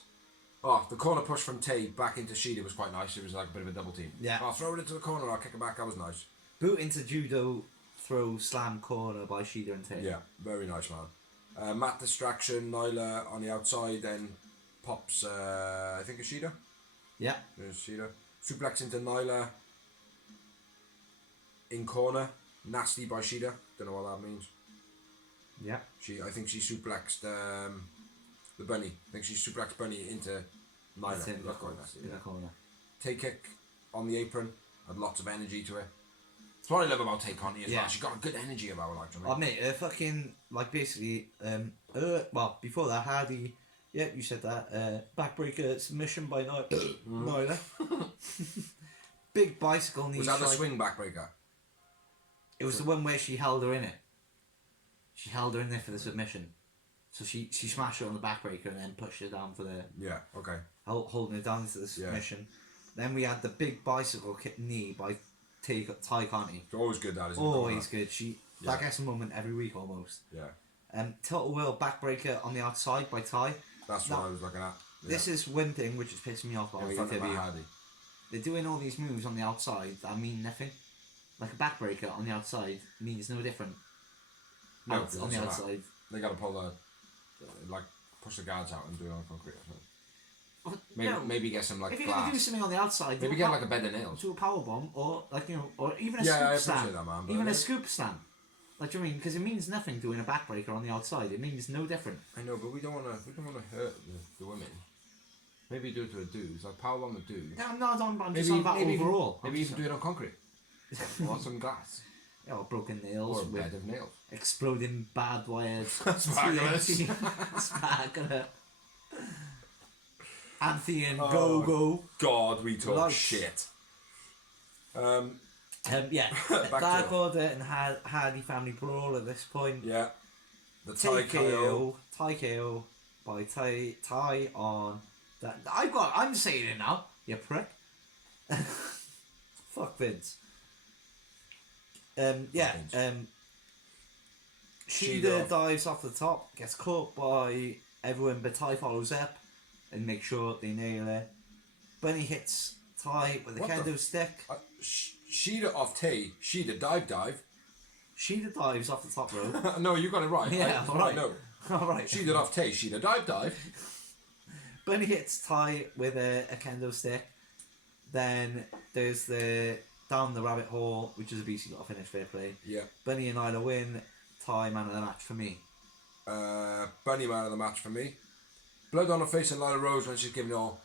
Oh, the corner push from Tay back into Sheeda was quite nice. It was like a bit of a double team. Yeah. I'll throw it into the corner, I'll kick it back. That was nice. Boot into judo, throw, slam corner by Sheeda and Tay. Yeah, very nice, man. Matt distraction, Nyla on the outside, then pops, I think it's Sheeda. Yeah. There's Sheeda. Suplex into Nyla. In corner. Nasty by Sheeda. Don't know what that means. Yeah. I think she suplexed the Bunny. I think she suplexed Bunny into Nyla. That's That's quite nasty. in the corner. Tay kick on the apron. Had lots of energy to it. That's what I love about Tay Conti as well. She got a good energy about her, like, do you know what I mean? Oh mate, fucking like basically well before that Hardy, yeah, you said that backbreaker submission by Nyla. Big bicycle knee Was that the strike. swing backbreaker? It was the one where she held her in it. She held her in there for the submission. So she smashed her on the backbreaker and then pushed her down for the Yeah, okay. holding her down to the submission. Then we had the big bicycle kick knee by Ty Conti. It's always good, that, isn't it? Always good. That gets a moment every week almost. Yeah. Total World backbreaker on the outside by Ty. That's what I was looking at. Yeah. This is one thing which is pissing me off about in front of Matt AEW. Hardy. They're doing all these moves on the outside that mean nothing. Like a backbreaker on the outside means no different. No, On the outside. They gotta pull the, like, push the guards out and do it on concrete or something. No. Maybe get some, like, If you're going to do glass. something on the outside, Maybe get, like, a bed of nails. do a power bomb or like or even a Yeah, I scoop appreciate slam. that, man, but Even yeah. a scoop slam. Like, do you know what I mean? Because it means nothing doing a backbreaker on the outside. It means no different. I know, but we don't wanna hurt the women. Maybe do it to a dude. It's like powerbomb the dude. No, I'm not on. I'm just on about overall. Maybe even do it on concrete. Or some glass. Yeah, or broken nails Or a with bed of nails. exploding bad wired Sparklers. TNT. Sparkler. Anthe and Oh. Go. God, we talk Lights. shit. Yeah, Back Dark to Order and Hardy Family Brawl at this point. Yeah. The Thai KO. Thai KO by Ty on that. I'm saying it now, you prick. Fuck Vince. Yeah. Vince. Sheeda dives off the top, gets caught by everyone, but Ty follows up and makes sure they nail it. Bunny hits Ty with a What the kendo stick. Sheeda off Tay. Sheeda dive. Sheeda dives off the top rope. No, you got it right. Yeah, I alright. know. Alright. Sheeda off Tay. Sheeda dive. Bunny hits Ty with a kendo stick. Then there's the down the rabbit hole, which is a BC got to finish, fair play. Yeah. Bunny and Nyla win. Ty man of the match for me. Bunny man of the match for me. Blood on her face and Lila Rose when she's giving it all.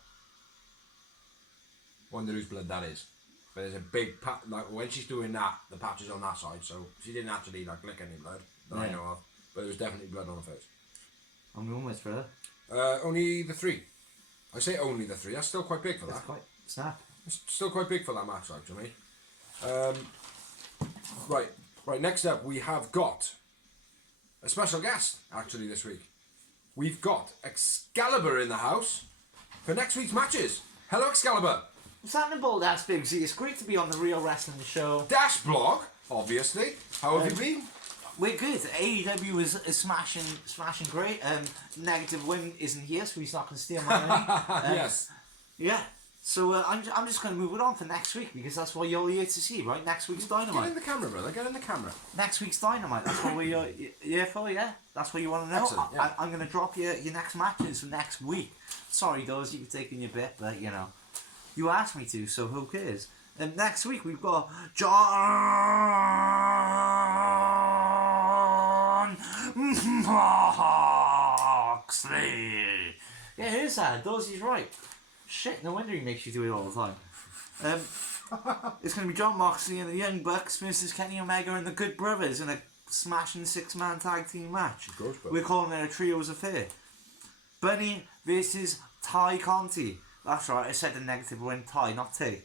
Wonder whose blood that is. But there's a big patch, like when she's doing that, the patch is on that side, so she didn't actually like lick any blood that I Yeah. know of. But there was definitely blood on her face. I'm almost for her. Only the 3. I say only the 3. That's still quite big for That's that. quite snap. It's still quite big for that match, actually. Right. Next up, we have got a special guest actually this week. We've got Excalibur in the house for next week's matches. Hello, Excalibur. What's happening, Bold Ass Bigsy? It's great to be on the Real Wrestling Show. Dash blog, obviously. How have you been? We're good. AEW is smashing great. Negative Win isn't here, so he's not going to steal my money. Yes. Yeah. So I'm just going to move it on for next week because that's what you're here to see, right? Next week's Dynamite. Get in the camera, brother. Get in the camera. Next week's Dynamite. That's what we're here for, yeah? That's what you want to know? Excellent, yeah. I'm going to drop your next matches for next week. Sorry, those, you've taken your bit, but, you know. You asked me to, so who cares? And next week we've got John Moxley. Yeah, it is that. Dozie's right. Shit, no wonder he makes you do it all the time. It's going to be John Moxley and the Young Bucks versus Kenny Omega and the Good Brothers in a smashing 6-man tag team match. Of course, but we're calling it a trios affair. Bunny versus Ty Conti. That's right, I said the negative win, Ty, not T.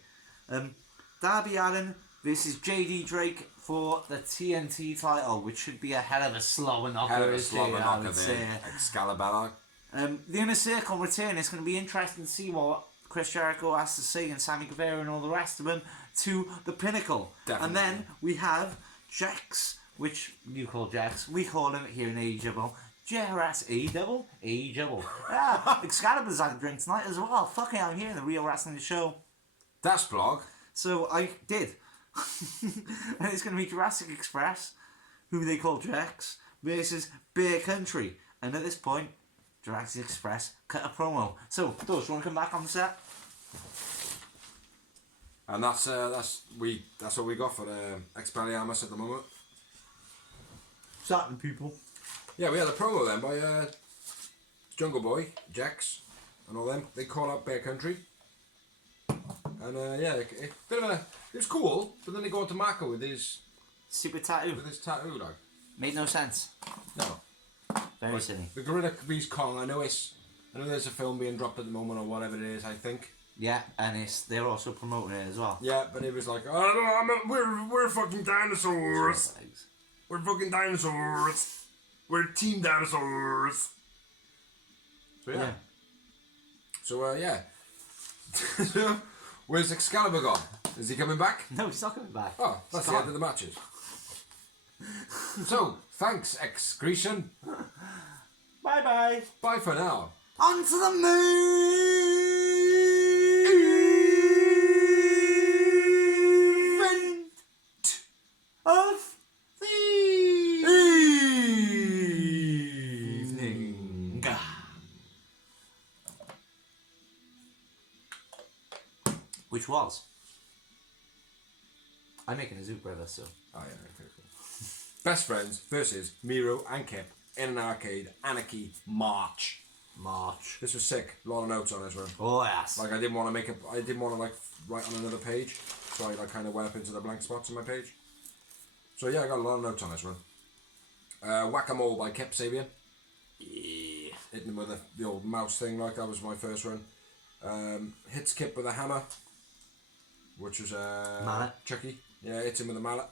Darby Allin versus JD Drake for the TNT title, which should be a hell of a slower knocker. hell of a slobber knocker there. Excalibur. The Inner Circle return. It's going to be interesting to see what Chris Jericho has to say and Sammy Guevara and all the rest of them to the Pinnacle. Definitely. And then we have Jax, which you call Jax. We call him here in AEW. JRS AEW? AEW. Ah, Excalibur's had a drink tonight as well. Fucking I'm here in the Real Wrestling Show. That's blog. So I did. And it's going to be Jurassic Express, who they call Jax, versus Bear Country. And at this point, Jurassic Express cut a promo. So, Doug, do you want to come back on the set? And that's what we got for Expelliarmus at the moment. Starting people. Yeah, we had a promo then by Jungle Boy, Jax, and all them. They call out Bear Country. And it was cool, but then they go on to Marco with his Super tattoo. tattoo, like. Made no sense. No. Very silly. The Gorilla Beast Kong. I know there's a film being dropped at the moment or whatever it is. I think. Yeah, and they're also promoting it as well. Yeah, but it was like, we're fucking dinosaurs. We're fucking dinosaurs. We're team dinosaurs. So yeah. So yeah. Where's Excalibur gone? Is he coming back? No, he's not coming back. Oh, that's the end of the matches. So, thanks, Excretion. Bye-bye. Bye for now. On to the moon of the evening. Which was? I'm making a Zoot brother, so. Oh yeah, okay, cool. Best friends versus Miro and Kip in an arcade anarchy march. This was sick. A lot of notes on this one. Oh yes. Like I didn't want to like write on another page, so I like kind of went up into the blank spots on my page. So yeah, I got a lot of notes on this one. Whack-a-mole by Kip Sabian. Yeah. Hitting him with the old mouse thing, like that was my first one. Hits Kip with a hammer, which was mallet. Chucky. Yeah, hits him with a mallet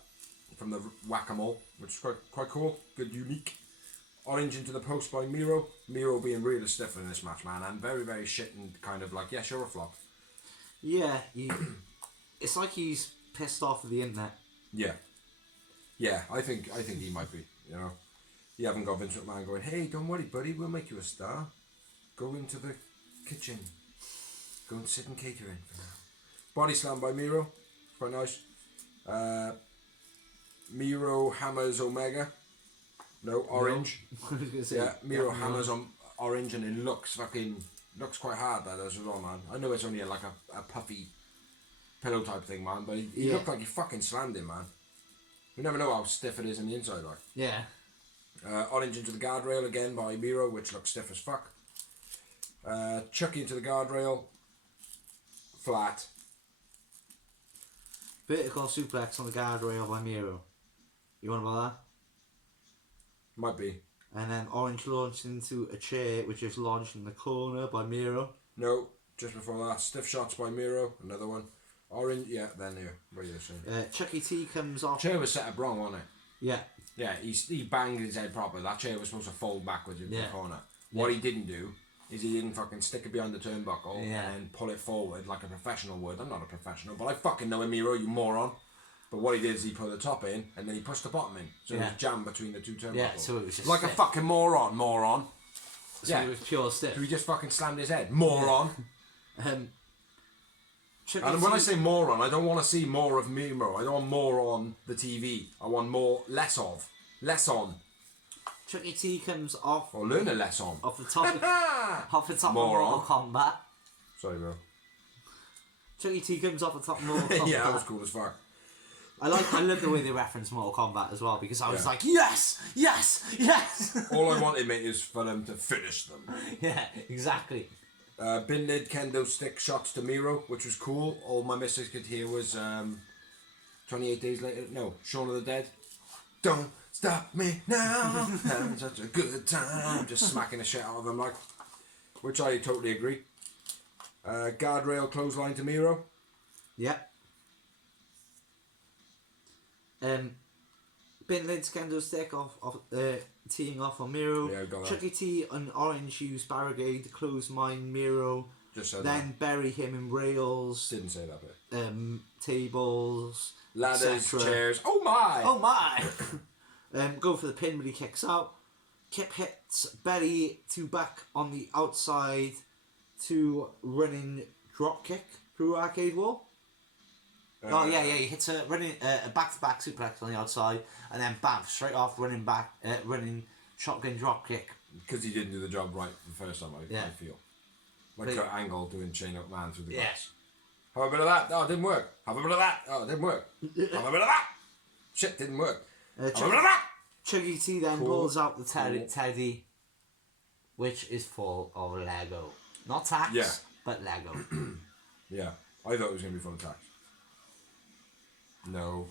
from the Whack-a-mole, which is quite cool, good, unique. Orange into the post by Miro. Miro being really stiff in this match, man, and very, very shit and kind of like, yeah, sure, a flop. Yeah, it's like he's pissed off at the internet. Yeah, I think he might be. You know, you haven't got Vince McMahon going, hey, don't worry, buddy, we'll make you a star. Go into the kitchen. Go and sit in catering for now. Body slam by Miro, quite nice. Miro hammers Omega. No, Orange. I was gonna say, Yeah, Miro hammers on Orange, and it looks quite hard, that as well, man. I know it's only like a puffy pillow type thing, man, but he looked like he fucking slammed him, man. You never know how stiff it is on the inside, like. Yeah. Orange into the guardrail again by Miro, which looks stiff as fuck. Chucky into the guardrail. Flat. Vertical suplex on the guardrail by Miro. You want about that? Might be. And then Orange launched into a chair, which is launched in the corner by Miro. No, just before that, stiff shots by Miro, another one. Orange, yeah, then here. What are you saying? Chucky T comes off. Chair was set up wrong, wasn't it? Yeah. Yeah, he banged his head proper. That chair was supposed to fold backwards into the corner. What he didn't do is he didn't fucking stick it behind the turnbuckle and then pull it forward like a professional would. I'm not a professional, but I fucking know a Miro, you moron. But what he did is he put the top in and then he pushed the bottom in. So it was jammed between the two turnbuckles. Yeah, so it was just like a fucking moron. So it was pure stiff. So he just fucking slammed his head. Moron. And when I say moron, I don't want to see more of Miro. I don't want more on the TV. I want less of. Less on. Chucky T comes off. Or learn a less on. Off the top of Mortal Kombat. Sorry, bro. Chucky T comes off the top of Mortal Kombat. Yeah, that was cool as fuck. I love the way they reference Mortal Kombat as well, because I was like, yes! All I wanted, mate, is for them to finish them. Yeah, exactly. Bin lid kendo stick shots to Miro, which was cool. All my missus could hear was 28 days later. No, Shaun of the Dead. Don't stop me now. Having such a good time. Just smacking the shit out of him, like. Which I totally agree. Guardrail clothesline to Miro. Yeah. Bin lid's candlestick teeing off on Miro. Yeah, got that. Chucky T and Orange use barricade to close mine Miro. Just said then that. bury him in rails. Didn't say that bit. Tables. Ladders, chairs. Oh my! Oh my! Go for the pin, but he kicks out. Kip hits Berry to back on the outside to running drop kick through Arcade Brawl. He hits a back-to-back suplex on the outside, and then bam, straight off running shotgun drop kick. Because he didn't do the job right the first time, I feel. Like Kurt Angle doing chain up man through the glass. Have a bit of that. Oh, it didn't work. Have a bit of that. Oh, it didn't work. Have a bit of that. Shit, didn't work. Have a bit of that. Chuggy T then pulls out the teddy, which is full of Lego. Not tacks, but Lego. Yeah, I thought it was going to be full of tacks. No.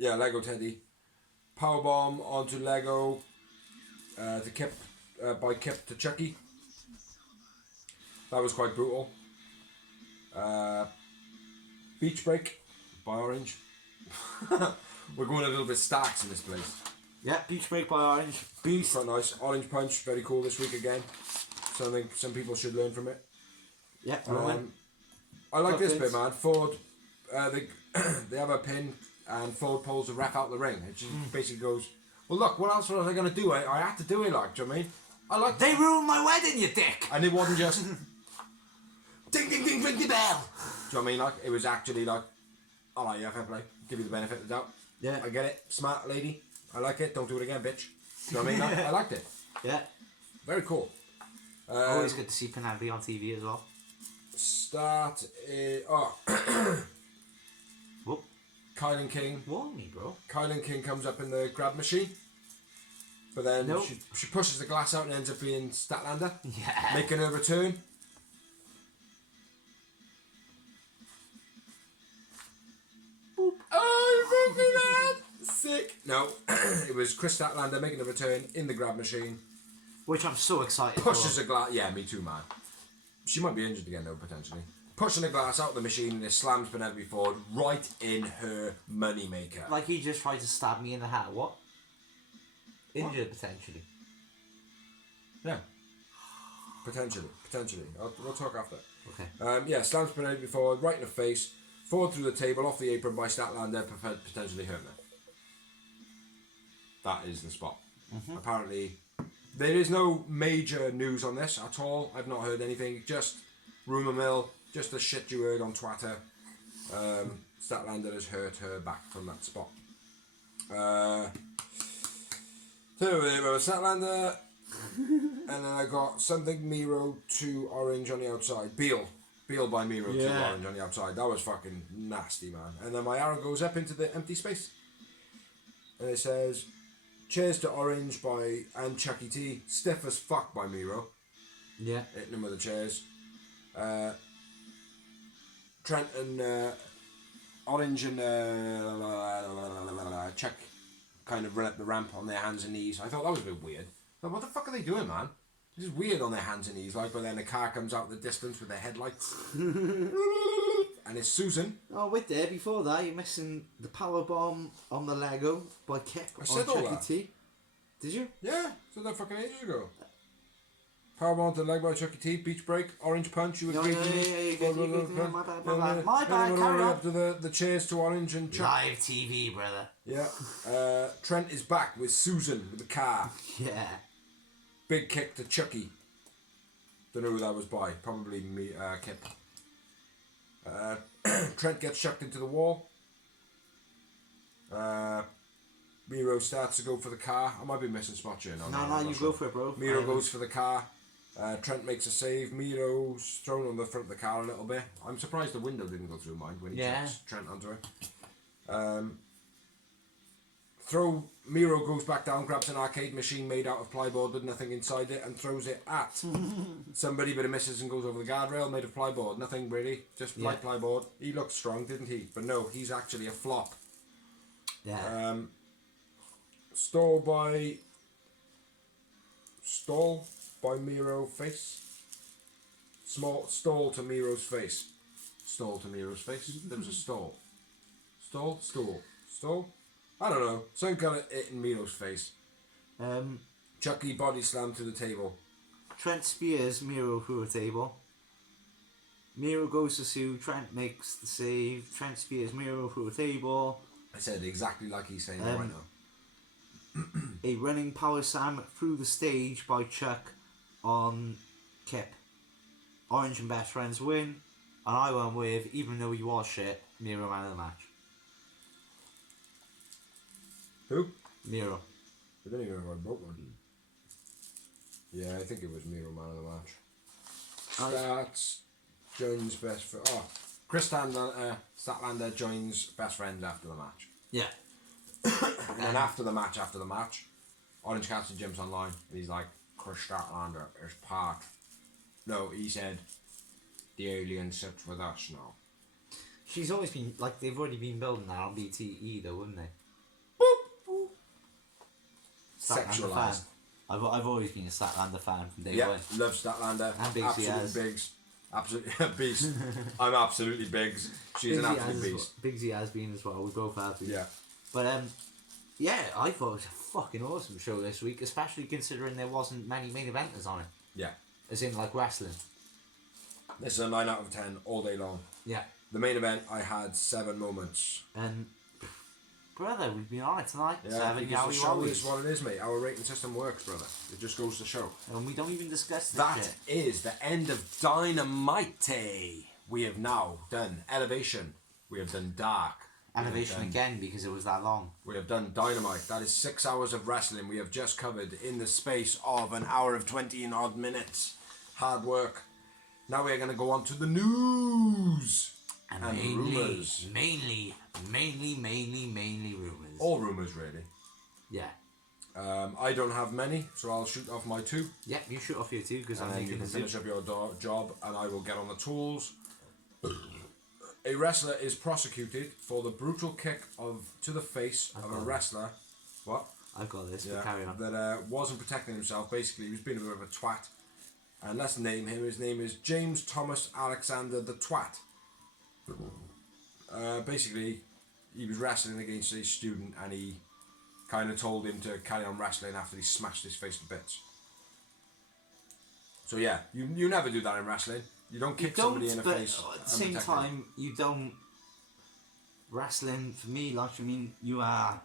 Lego Teddy. Powerbomb onto Lego to Kip, by Kip to Chucky. That was quite brutal. Beach break by Orange. We're going a little bit stacks in this place. Yeah, beach break by Orange. Beast. Quite nice. Orange punch, very cool this week again. Something some people should learn from it. Yeah, I like this bit, man. Ford, they have a pin, and Ford pulls the ref out the ring. It just basically goes, well, look, what else was I going to do? I had to do it, like, do you know what I mean? I like. They ruined my wedding, you dick! And it wasn't just, ding, ding, ding, ring the bell! Do you know what I mean? Like, it was actually like, all right, yeah, fair play. Give you the benefit of the doubt. Yeah. I get it. Smart lady. I like it. Don't do it again, bitch. Do you know what I mean? Like, I liked it. Yeah. Very cool. Always good to see Penelope on TV as well. Whoop. Kylan King. Warn me, bro. Kylan King comes up in the grab machine. But then she pushes the glass out and ends up being Statlander. Yeah. Making her return. Boop. Oh, you broke me, man! Sick. No, it was Chris Statlander making a return in the grab machine. Which I'm so excited Pushes a glass. Yeah, me too, man. She might be injured again, though, potentially. Pushing the glass out of the machine and it slams Penelope Ford right in her moneymaker. Like he just tried to stab me in the hat. What? Injured, potentially. Yeah. Potentially. We'll talk after. Okay. Slams Penelope Ford right in the face. Ford through the table, off the apron by Statlander, potentially hurting her. That is the spot. Mm-hmm. Apparently, there is no major news on this at all. I've not heard anything. Just rumour mill. Just the shit you heard on Twitter. Statlander has hurt her back from that spot. So we were Statlander. And then I got something Miro to Orange on the outside. Beal by Miro to Orange on the outside. That was fucking nasty, man. And then my arrow goes up into the empty space. And it says, cheers to Orange and Chucky T. Stiff as fuck by Miro. Yeah. Hitting him with the chairs. Trent and Orange and Chuck kind of run up the ramp on their hands and knees. I thought that was a bit weird. But what the fuck are they doing, man? This is weird on their hands and knees, like, but then the car comes out the distance with their headlights. And it's Susan. Oh, wait there, before that, you're missing the power bomb on the Lego by Kip on said all Chucky that. T. Did you? Yeah, said that fucking ages ago. Powerbomb to the leg by Chucky T. Beach break. Orange punch. You agree? My bad, carry on. Up to the chairs to Orange and Chuck. Live TV, brother. Yeah. Trent is back with Susan with the car. Yeah. Big kick to Chucky. Don't know who that was by. Probably me, Kip. Trent gets chucked into the wall. Miro starts to go for the car. I might be missing spots here. No, you go for it, bro. Miro goes for the car. Trent makes a save. Miro's thrown on the front of the car a little bit. I'm surprised the window didn't go through mine when he chucks Trent onto it. Miro goes back down, grabs an arcade machine made out of plyboard with nothing inside it and throws it at somebody, but it misses and goes over the guardrail made of plyboard. Nothing really, just like plyboard. He looked strong, didn't he? But no, he's actually a flop. Yeah. Stall by Miro face. Stall to Miro's face. Stall to Miro's face. There was a stall. Stall. I don't know. Some kind of it in Miro's face. Chucky body slam to the table. Trent spears Miro through a table. Miro goes to sue. Trent makes the save. Trent spears Miro through a table. I said exactly like he's saying right now. A running power slam through the stage by Chuck on Kip. Orange and best friends win. And I went with, even though he was shit, Miro man of the match. Who? Miro. I don't even know if I broke one. Yeah, I think it was Miro man of the match. Stats. Joins best friend. Oh, Chris Statlander joins best friend after the match. Yeah. And then after the match, Orange Cassidy jumps online and he's like, Chris Statlander is part. No, he said, the alien sits with us now. She's always been, like, they've already been building that on BTE though, wouldn't they? Sexualized. I've always been a Statlander fan from day one. Yeah, love Statlander. And Biggsy has. Biggs. Absolutely beast. I'm absolutely Biggs. She's an absolute beast. Biggsy has been as well. We both have been. Yeah. But yeah, I thought it was a fucking awesome show this week, especially considering there wasn't many main eventers on it. Yeah. As in like wrestling. This is a 9 out of 10 all day long. Yeah. The main event, I had 7 moments. And brother, we've been on it tonight. Yeah, 7, because the show is what it is, mate. Our rating system works, brother. It just goes to show. And we don't even discuss this That shit. is the end of Dynamite. We have now done Elevation. We have done Dark. Elevation again because it was that long. We have done Dynamite. That is 6 hours of wrestling we have just covered in the space of an hour of 20 and odd minutes. Hard work. Now we are going to go on to the news. And rumours. Mainly rumours. All rumours, really. Yeah. I don't have many, so I'll shoot off my 2. Yeah, you shoot off your 2 because I'm and making you can the finish up your job, and I will get on the tools. A wrestler is prosecuted for the brutal kick to the face of a wrestler. What? I've got this. Yeah. Carry on. That wasn't protecting himself. Basically, he was being a bit of a twat. And let's name him. His name is James Thomas Alexander the Twat. Basically, he was wrestling against a student, and he kind of told him to carry on wrestling after he smashed his face to bits. So yeah, you never do that in wrestling. You don't kick somebody in the face. At the same time, you don't. Wrestling, for me, like, I mean, you are.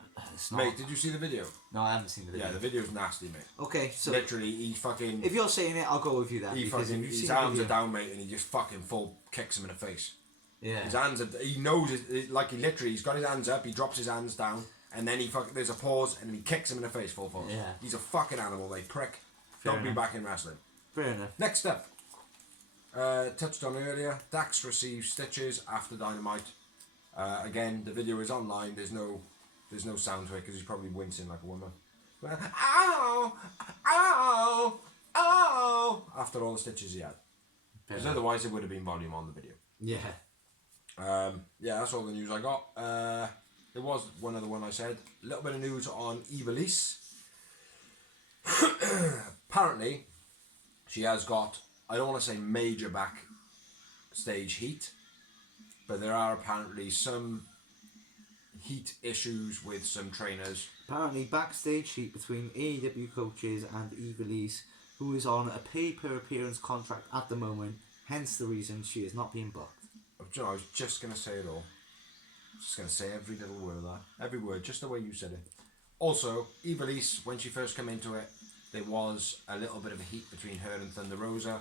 Mate, did you see the video? No, I haven't seen the video. Yeah, the video's nasty, mate. Okay, so. Literally, he fucking. If you're saying it, I'll go with you then. His arms are down, mate, and he just fucking full kicks him in the face. Yeah. His hands are. He knows it, like, he's got his hands up, he drops his hands down, and then there's a pause, and then he kicks him in the face full force. Yeah. He's a fucking animal, mate. Prick. Fair Don't enough. be back in wrestling. Fair enough. Next up. Touched on earlier, Dax receives stitches after Dynamite. Again, the video is online. There's no sound to it because he's probably wincing like a woman. Ow! Ow! Ow! After all the stitches he had. Because otherwise it would have been volume on the video. Yeah. Yeah, that's all the news I got. There was one other one I said. A little bit of news on Evilise. Apparently, she has got, I don't want to say major backstage heat, but there are apparently some heat issues with some trainers. Apparently, backstage heat between AEW coaches and Evilise who is on a pay-per-appearance contract at the moment, hence the reason she is not being booked. Do you know, I was just going to say it all. Just going to say every little word of that. Every word, just the way you said it. Also, Ivelisse, when she first came into it, there was a little bit of a heat between her and Thunder Rosa.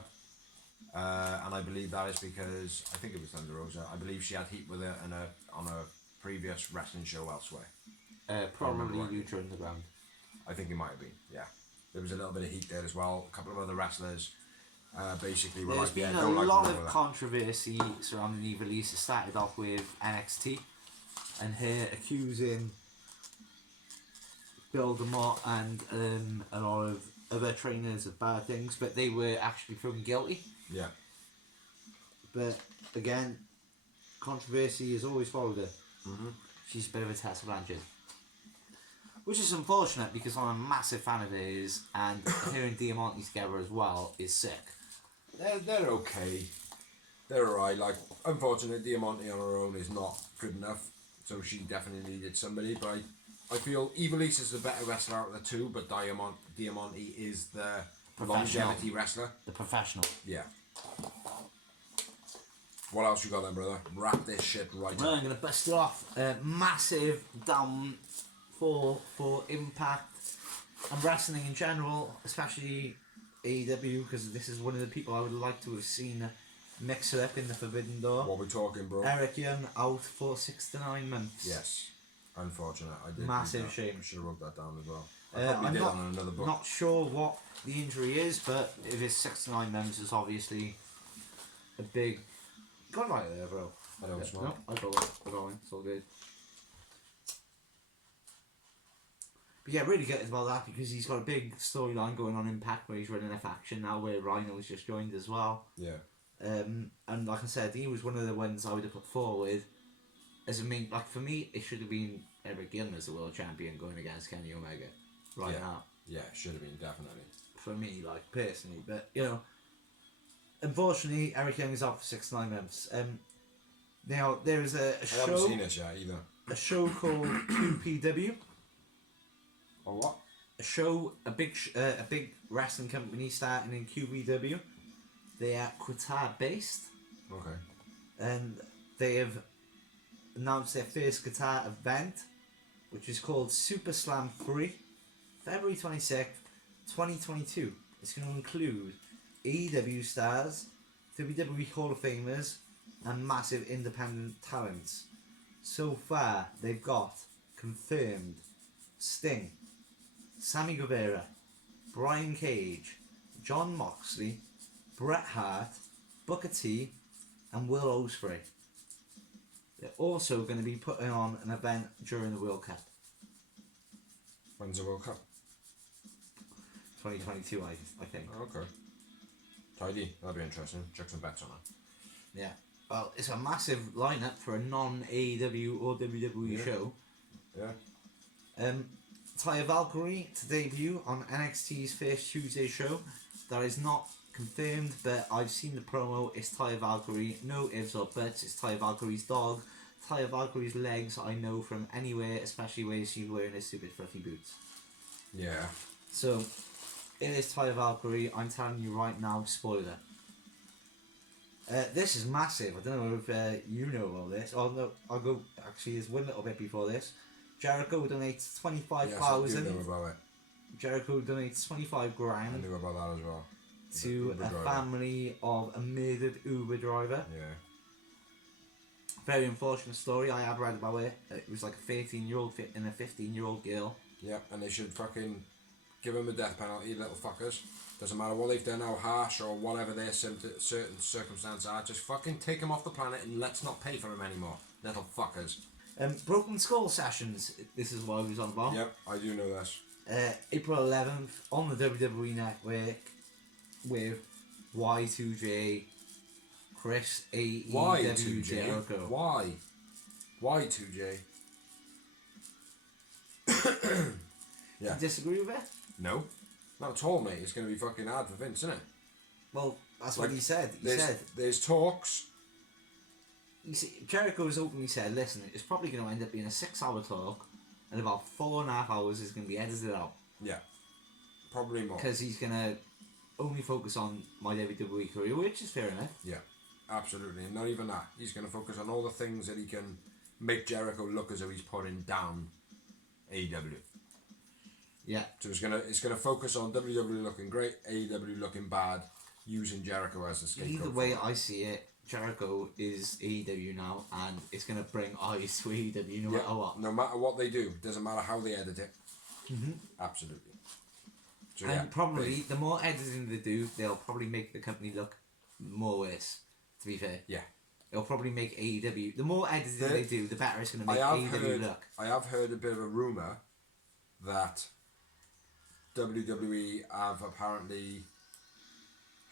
And I believe that is because, I think it was Thunder Rosa, I believe she had heat with her on a previous wrestling show elsewhere. Probably Lucha Underground. I think it might have been, yeah. There was a little bit of heat there as well. A couple of other wrestlers basically were There's like, been yeah, a don't like lot her. of controversy surrounding Ivelisse. It started off with NXT and her accusing Bill DeMott and a lot of other trainers of bad things, but they were actually proven guilty. Yeah. But again, controversy has always followed her. Mm-hmm. She's a bit of a Tessa Blanchard. Which is unfortunate because I'm a massive fan of hers, and her and Diamante together as well is sick. They're okay. They're alright. Like, unfortunately, Diamante on her own is not good enough, so she definitely needed somebody. But I feel Ivelisse is the better wrestler out of the two, but Diamante is the longevity wrestler. The professional. Yeah. What else you got then, brother? Wrap this shit right Well, up. I'm going to bust it off. Massive down for Impact and wrestling in general, especially AEW, because this is one of the people I would like to have seen mix it up in the Forbidden Door. What we talking, bro? Eric Young out for 6 to 9 months. Yes. Unfortunate. I did. Massive shame. I should have wrote that down as well. I'm did on another book. not sure what the injury is, but if it's 6 to 9 months, it's obviously a big. Got right there, bro. I don't smoke. No, I got it. It's all good. But yeah, really gutted about that because he's got a big storyline going on Impact where he's running a faction now where Rhino's just joined as well. Yeah. And like I said, he was one of the ones I would have put forward as a main. Like for me, it should have been Eric Young as the world champion going against Kenny Omega now. Yeah, should have been, definitely. For me, like personally, but you know, unfortunately, Eric Young is out for 6 to 9 months. Now there is a I haven't show, seen it yet either. a show called QPW. Or what? A big wrestling company starting in QPW. They are Qatar based. Okay. And they have announced their first Qatar event, which is called Super Slam 3, February 26th, 2022. It's going to include AEW stars, WWE Hall of Famers, and massive independent talents. So far, they've got confirmed Sting, Sammy Guevara, Brian Cage, John Moxley, Bret Hart, Booker T, and Will Ospreay. They're also going to be putting on an event during the World Cup. When's the World Cup? 2022, I think. Okay. Tidy. That'll be interesting. Check some bets on it. Yeah. Well, it's a massive lineup for a non-AEW or WWE show. Yeah. Taya Valkyrie to debut on NXT's first Tuesday show. That is not confirmed, but I've seen the promo. It's Taya Valkyrie. No ifs or buts. It's Taya Valkyrie's dog. Taya Valkyrie's legs I know from anywhere, especially where she's wearing her stupid fluffy boots. Yeah. So, it is Taya Valkyrie. I'm telling you right now, spoiler. This is massive. I don't know if you know about this. Oh no, I'll go. Actually, there's one little bit before this. Jericho donates 25,000. Yes, I do know about it. Jericho donates 25 I grand knew about that as well. to Uber a driver. family of a murdered Uber driver. Yeah. Very unfortunate story. I have read about it. It was like a 13-year-old and a 15-year-old girl. Yep, and they should fucking give them a death penalty, little fuckers. Doesn't matter what they've done, how harsh or whatever their certain circumstances are, just fucking take them off the planet and let's not pay for them anymore. Little fuckers. Broken Skull Sessions. This is what I was on about. Yep, I do know this. April 11th on the WWE Network with Y2J, Chris AEW Why 2J? Jericho. Why? Why 2J? Yeah. You disagree with it? No. Not at all, mate. It's going to be fucking hard for Vince, isn't it? Well, that's Like, what he said. He said. There's talks. You see, Jericho has openly said, listen, it's probably going to end up being a 6-hour talk, and about 4.5 hours is going to be edited out. Yeah. Probably more. Because he's going to only focus on my WWE career, which is fair enough. Yeah, absolutely. And not even that. He's going to focus on all the things that he can make Jericho look as though he's putting down AEW. Yeah. So it's gonna focus on WWE looking great, AEW looking bad, using Jericho as a scapegoat. Either way I see it, Jericho is AEW now, and it's going to bring eyes to AEW no matter what. No matter what they do, doesn't matter how they edit it. Mm-hmm. Absolutely. So, and probably, the more editing they do, they'll probably make the company look more worse, to be fair. Yeah. It'll probably make AEW... The more editing they do, the better it's going to make AEW look. I have heard a bit of a rumour that WWE have apparently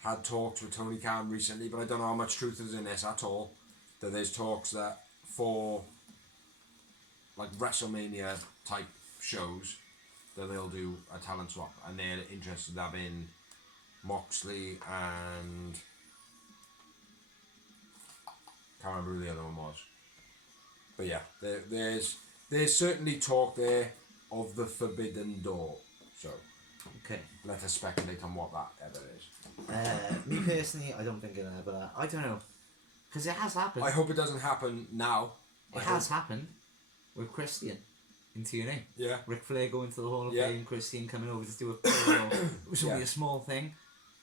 had talks with Tony Khan recently, but I don't know how much truth is in this at all. That there's talks that for like WrestleMania type shows that they'll do a talent swap, and they're interested in having Moxley and can't remember who the other one was. But yeah, there's certainly talk there of the Forbidden Door. So okay, let us speculate on what that ever is. Me personally, I don't think it'll ever. I don't know, because it has happened. I hope it doesn't happen now. It has happened with Christian in TNA. Yeah. Ric Flair going to the Hall of Yeah. Fame, Christian coming over to do a promo. It was only Yeah. a small thing,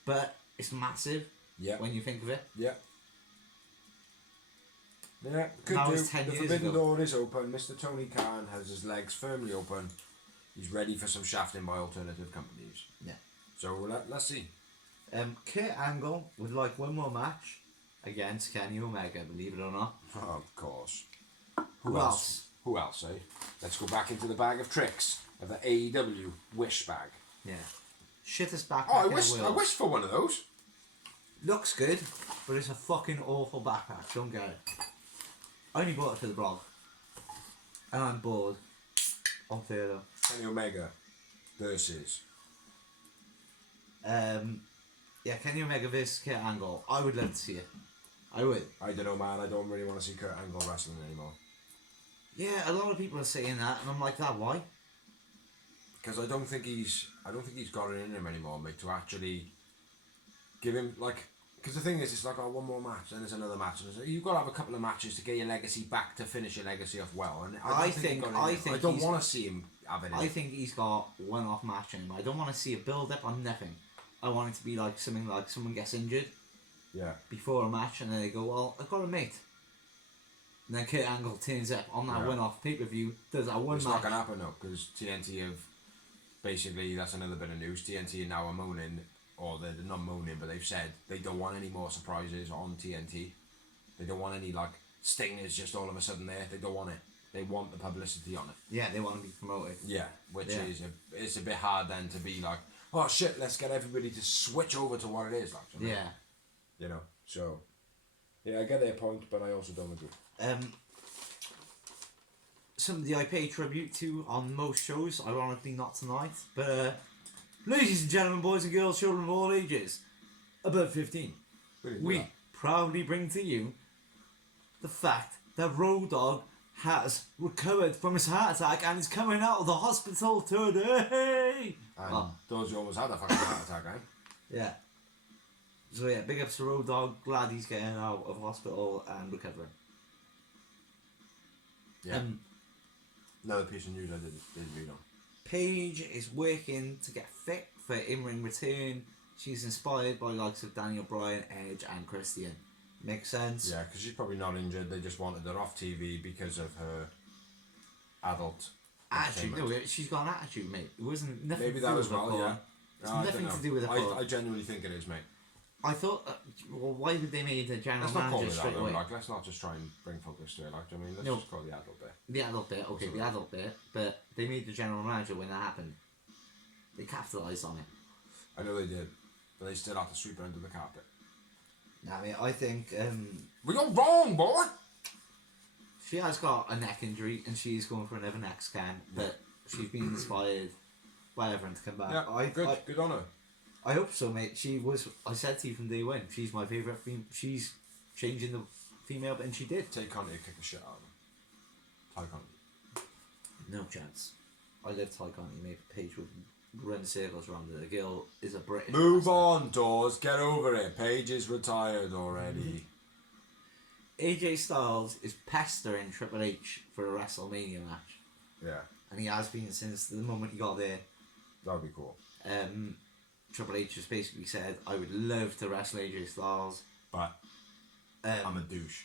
but it's massive. Yeah. When you think of it. Yeah. Yeah, could Now do. it's 10 The years Forbidden ago. Door is open. Mr. Tony Khan has his legs firmly open. He's ready for some shafting by alternative companies. Yeah. So let's see. Kurt Angle would like one more match against Kenny Omega, believe it or not. Oh, of course. Who else? Who else, eh? Let's go back into the bag of tricks of the AEW wish bag. Yeah. Shittest backpack Oh, in the I world. wish for one of those. Looks good, but it's a fucking awful backpack. Don't get it. I only bought it for the blog. And I'm bored. Unfair though. Kenny Omega versus. Yeah, Kenny Omega versus Kurt Angle. I would love to see it. I would. I don't know, man. I don't really want to see Kurt Angle wrestling anymore. Yeah, a lot of people are saying that, and I'm like, that why? Because I don't think he's got it in him anymore, mate. To actually give him like. Because the thing is, it's like, oh, one more match, then there's another match. And you've got to have a couple of matches to get your legacy back, to finish your legacy off well. And I don't want to see him have it in. I think he's got one-off match in him. I don't want to see a build-up on nothing. I want it to be like something like someone gets injured before a match, and then they go, well, I've got a mate. And then Kurt Angle turns up on that one-off pay-per-view, does that one match. It's not going to happen, though, because TNT have... Basically, that's another bit of news. TNT now are moaning, or they're not moaning, but they've said they don't want any more surprises on TNT. They don't want any, like, Sting is just all of a sudden there. They don't want it. They want the publicity on it. Yeah, they want to be promoted. Yeah, which is it's a bit hard then to be like, oh shit, let's get everybody to switch over to what it is like. You know? Yeah. You know, so yeah, I get their point, but I also don't agree. Somebody I pay tribute to on most shows, ironically not tonight, but ladies and gentlemen, boys and girls, children of all ages, above 15, we proudly bring to you the fact that Road Dogg has recovered from his heart attack and is coming out of the hospital today. And those who almost had a fucking heart attack, eh? Yeah. So yeah, big ups to Road Dogg. Glad he's getting out of hospital and recovering. Yeah. Another piece of news I did read on. Paige is working to get fit for in-ring return. She's inspired by the likes of Daniel Bryan, Edge and Christian. Makes sense? Yeah, because she's probably not injured. They just wanted her off TV because of her adult attitude. No, she's got an attitude, mate. It wasn't nothing. Maybe that as well, yeah. It's nothing to do with her. I genuinely think it is, mate. I thought, well, why would they make the general let's not call manager it straight that, away? Like, let's not just try and bring focus to it. Like, I mean, let's just call it the adult bit. The adult bit, okay, the adult bit, but they made the general manager when that happened. They capitalised on it. I know they did, but they still have to sweep it under the carpet. Nah, I mean, I think we got wrong, boy. She has got a neck injury and she's going for another neck scan, but she's been inspired by everyone to come back. Yeah, good on her. I hope so, mate. She was. I said to you from day one, she's my favourite. She's changing the female, and she did. Tay Conti kick the shit out of her. Tay Conti. No chance. I love Ty Conti, mate. Paige would run circles around her. The girl is a British Move wrestler. on, Dawes. Get over it. Paige is retired already. AJ Styles is pestering Triple H for a WrestleMania match. Yeah, And he has been since the moment he got there. that would be cool. Triple H has basically said, I would love to wrestle AJ Styles. But I'm a douche.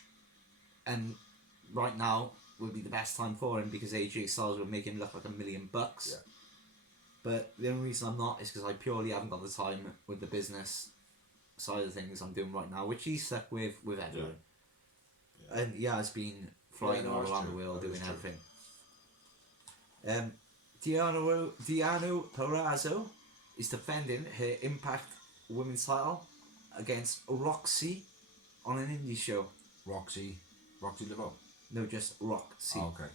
And right now would be the best time for him because AJ Styles would make him look like $1 million. Yeah. But the only reason I'm not is because I purely haven't got the time with the business side of things I'm doing right now, which he's stuck with everyone. Yeah. And he has been flying all that's around true. the world That doing is true. everything. Diano Perazzo is defending her Impact Women's title against Roxy on an indie show. Roxy Laveau. No, just Roxy. Oh, okay.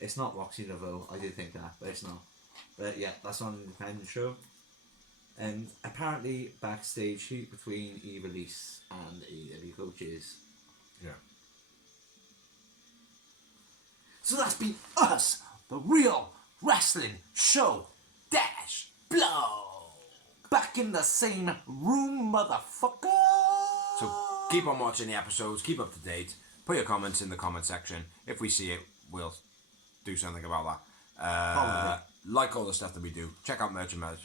It's not Roxy Laveau. I did think that, but it's not. But yeah, that's on an independent show. And apparently backstage heat between Eva Lise and AEW coaches. Yeah. So that's been us, the Real Wrestling Show Dash Blow. Back in the same room, motherfucker. So keep on watching the episodes. Keep up to date. Put your comments in the comment section. If we see it, we'll do something about that. Like all the stuff that we do. Check out merchandise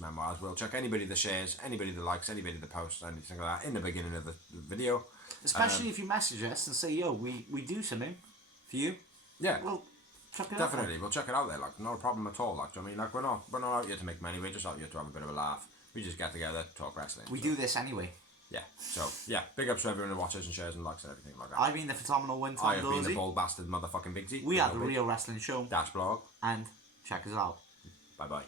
memoirs. We'll check anybody that shares, anybody that likes, anybody that posts, anything like that in the beginning of the video. Especially if you message us and say, yo, we do something for you. Yeah. Well, check it Definitely, we'll check it out there. Like, not a problem at all. Like, do you know what I mean? Like, we're not out here to make money. We're just out here to have a bit of a laugh. We just get together, talk wrestling. We do this anyway. Yeah. So yeah, big ups to everyone who watches and shares and likes and everything like that. I've been the phenomenal one, I Tom have been the Dorsey. bald bastard motherfucking Big T. We are the Real Wrestling Show. Dash blog. And check us out. Bye bye.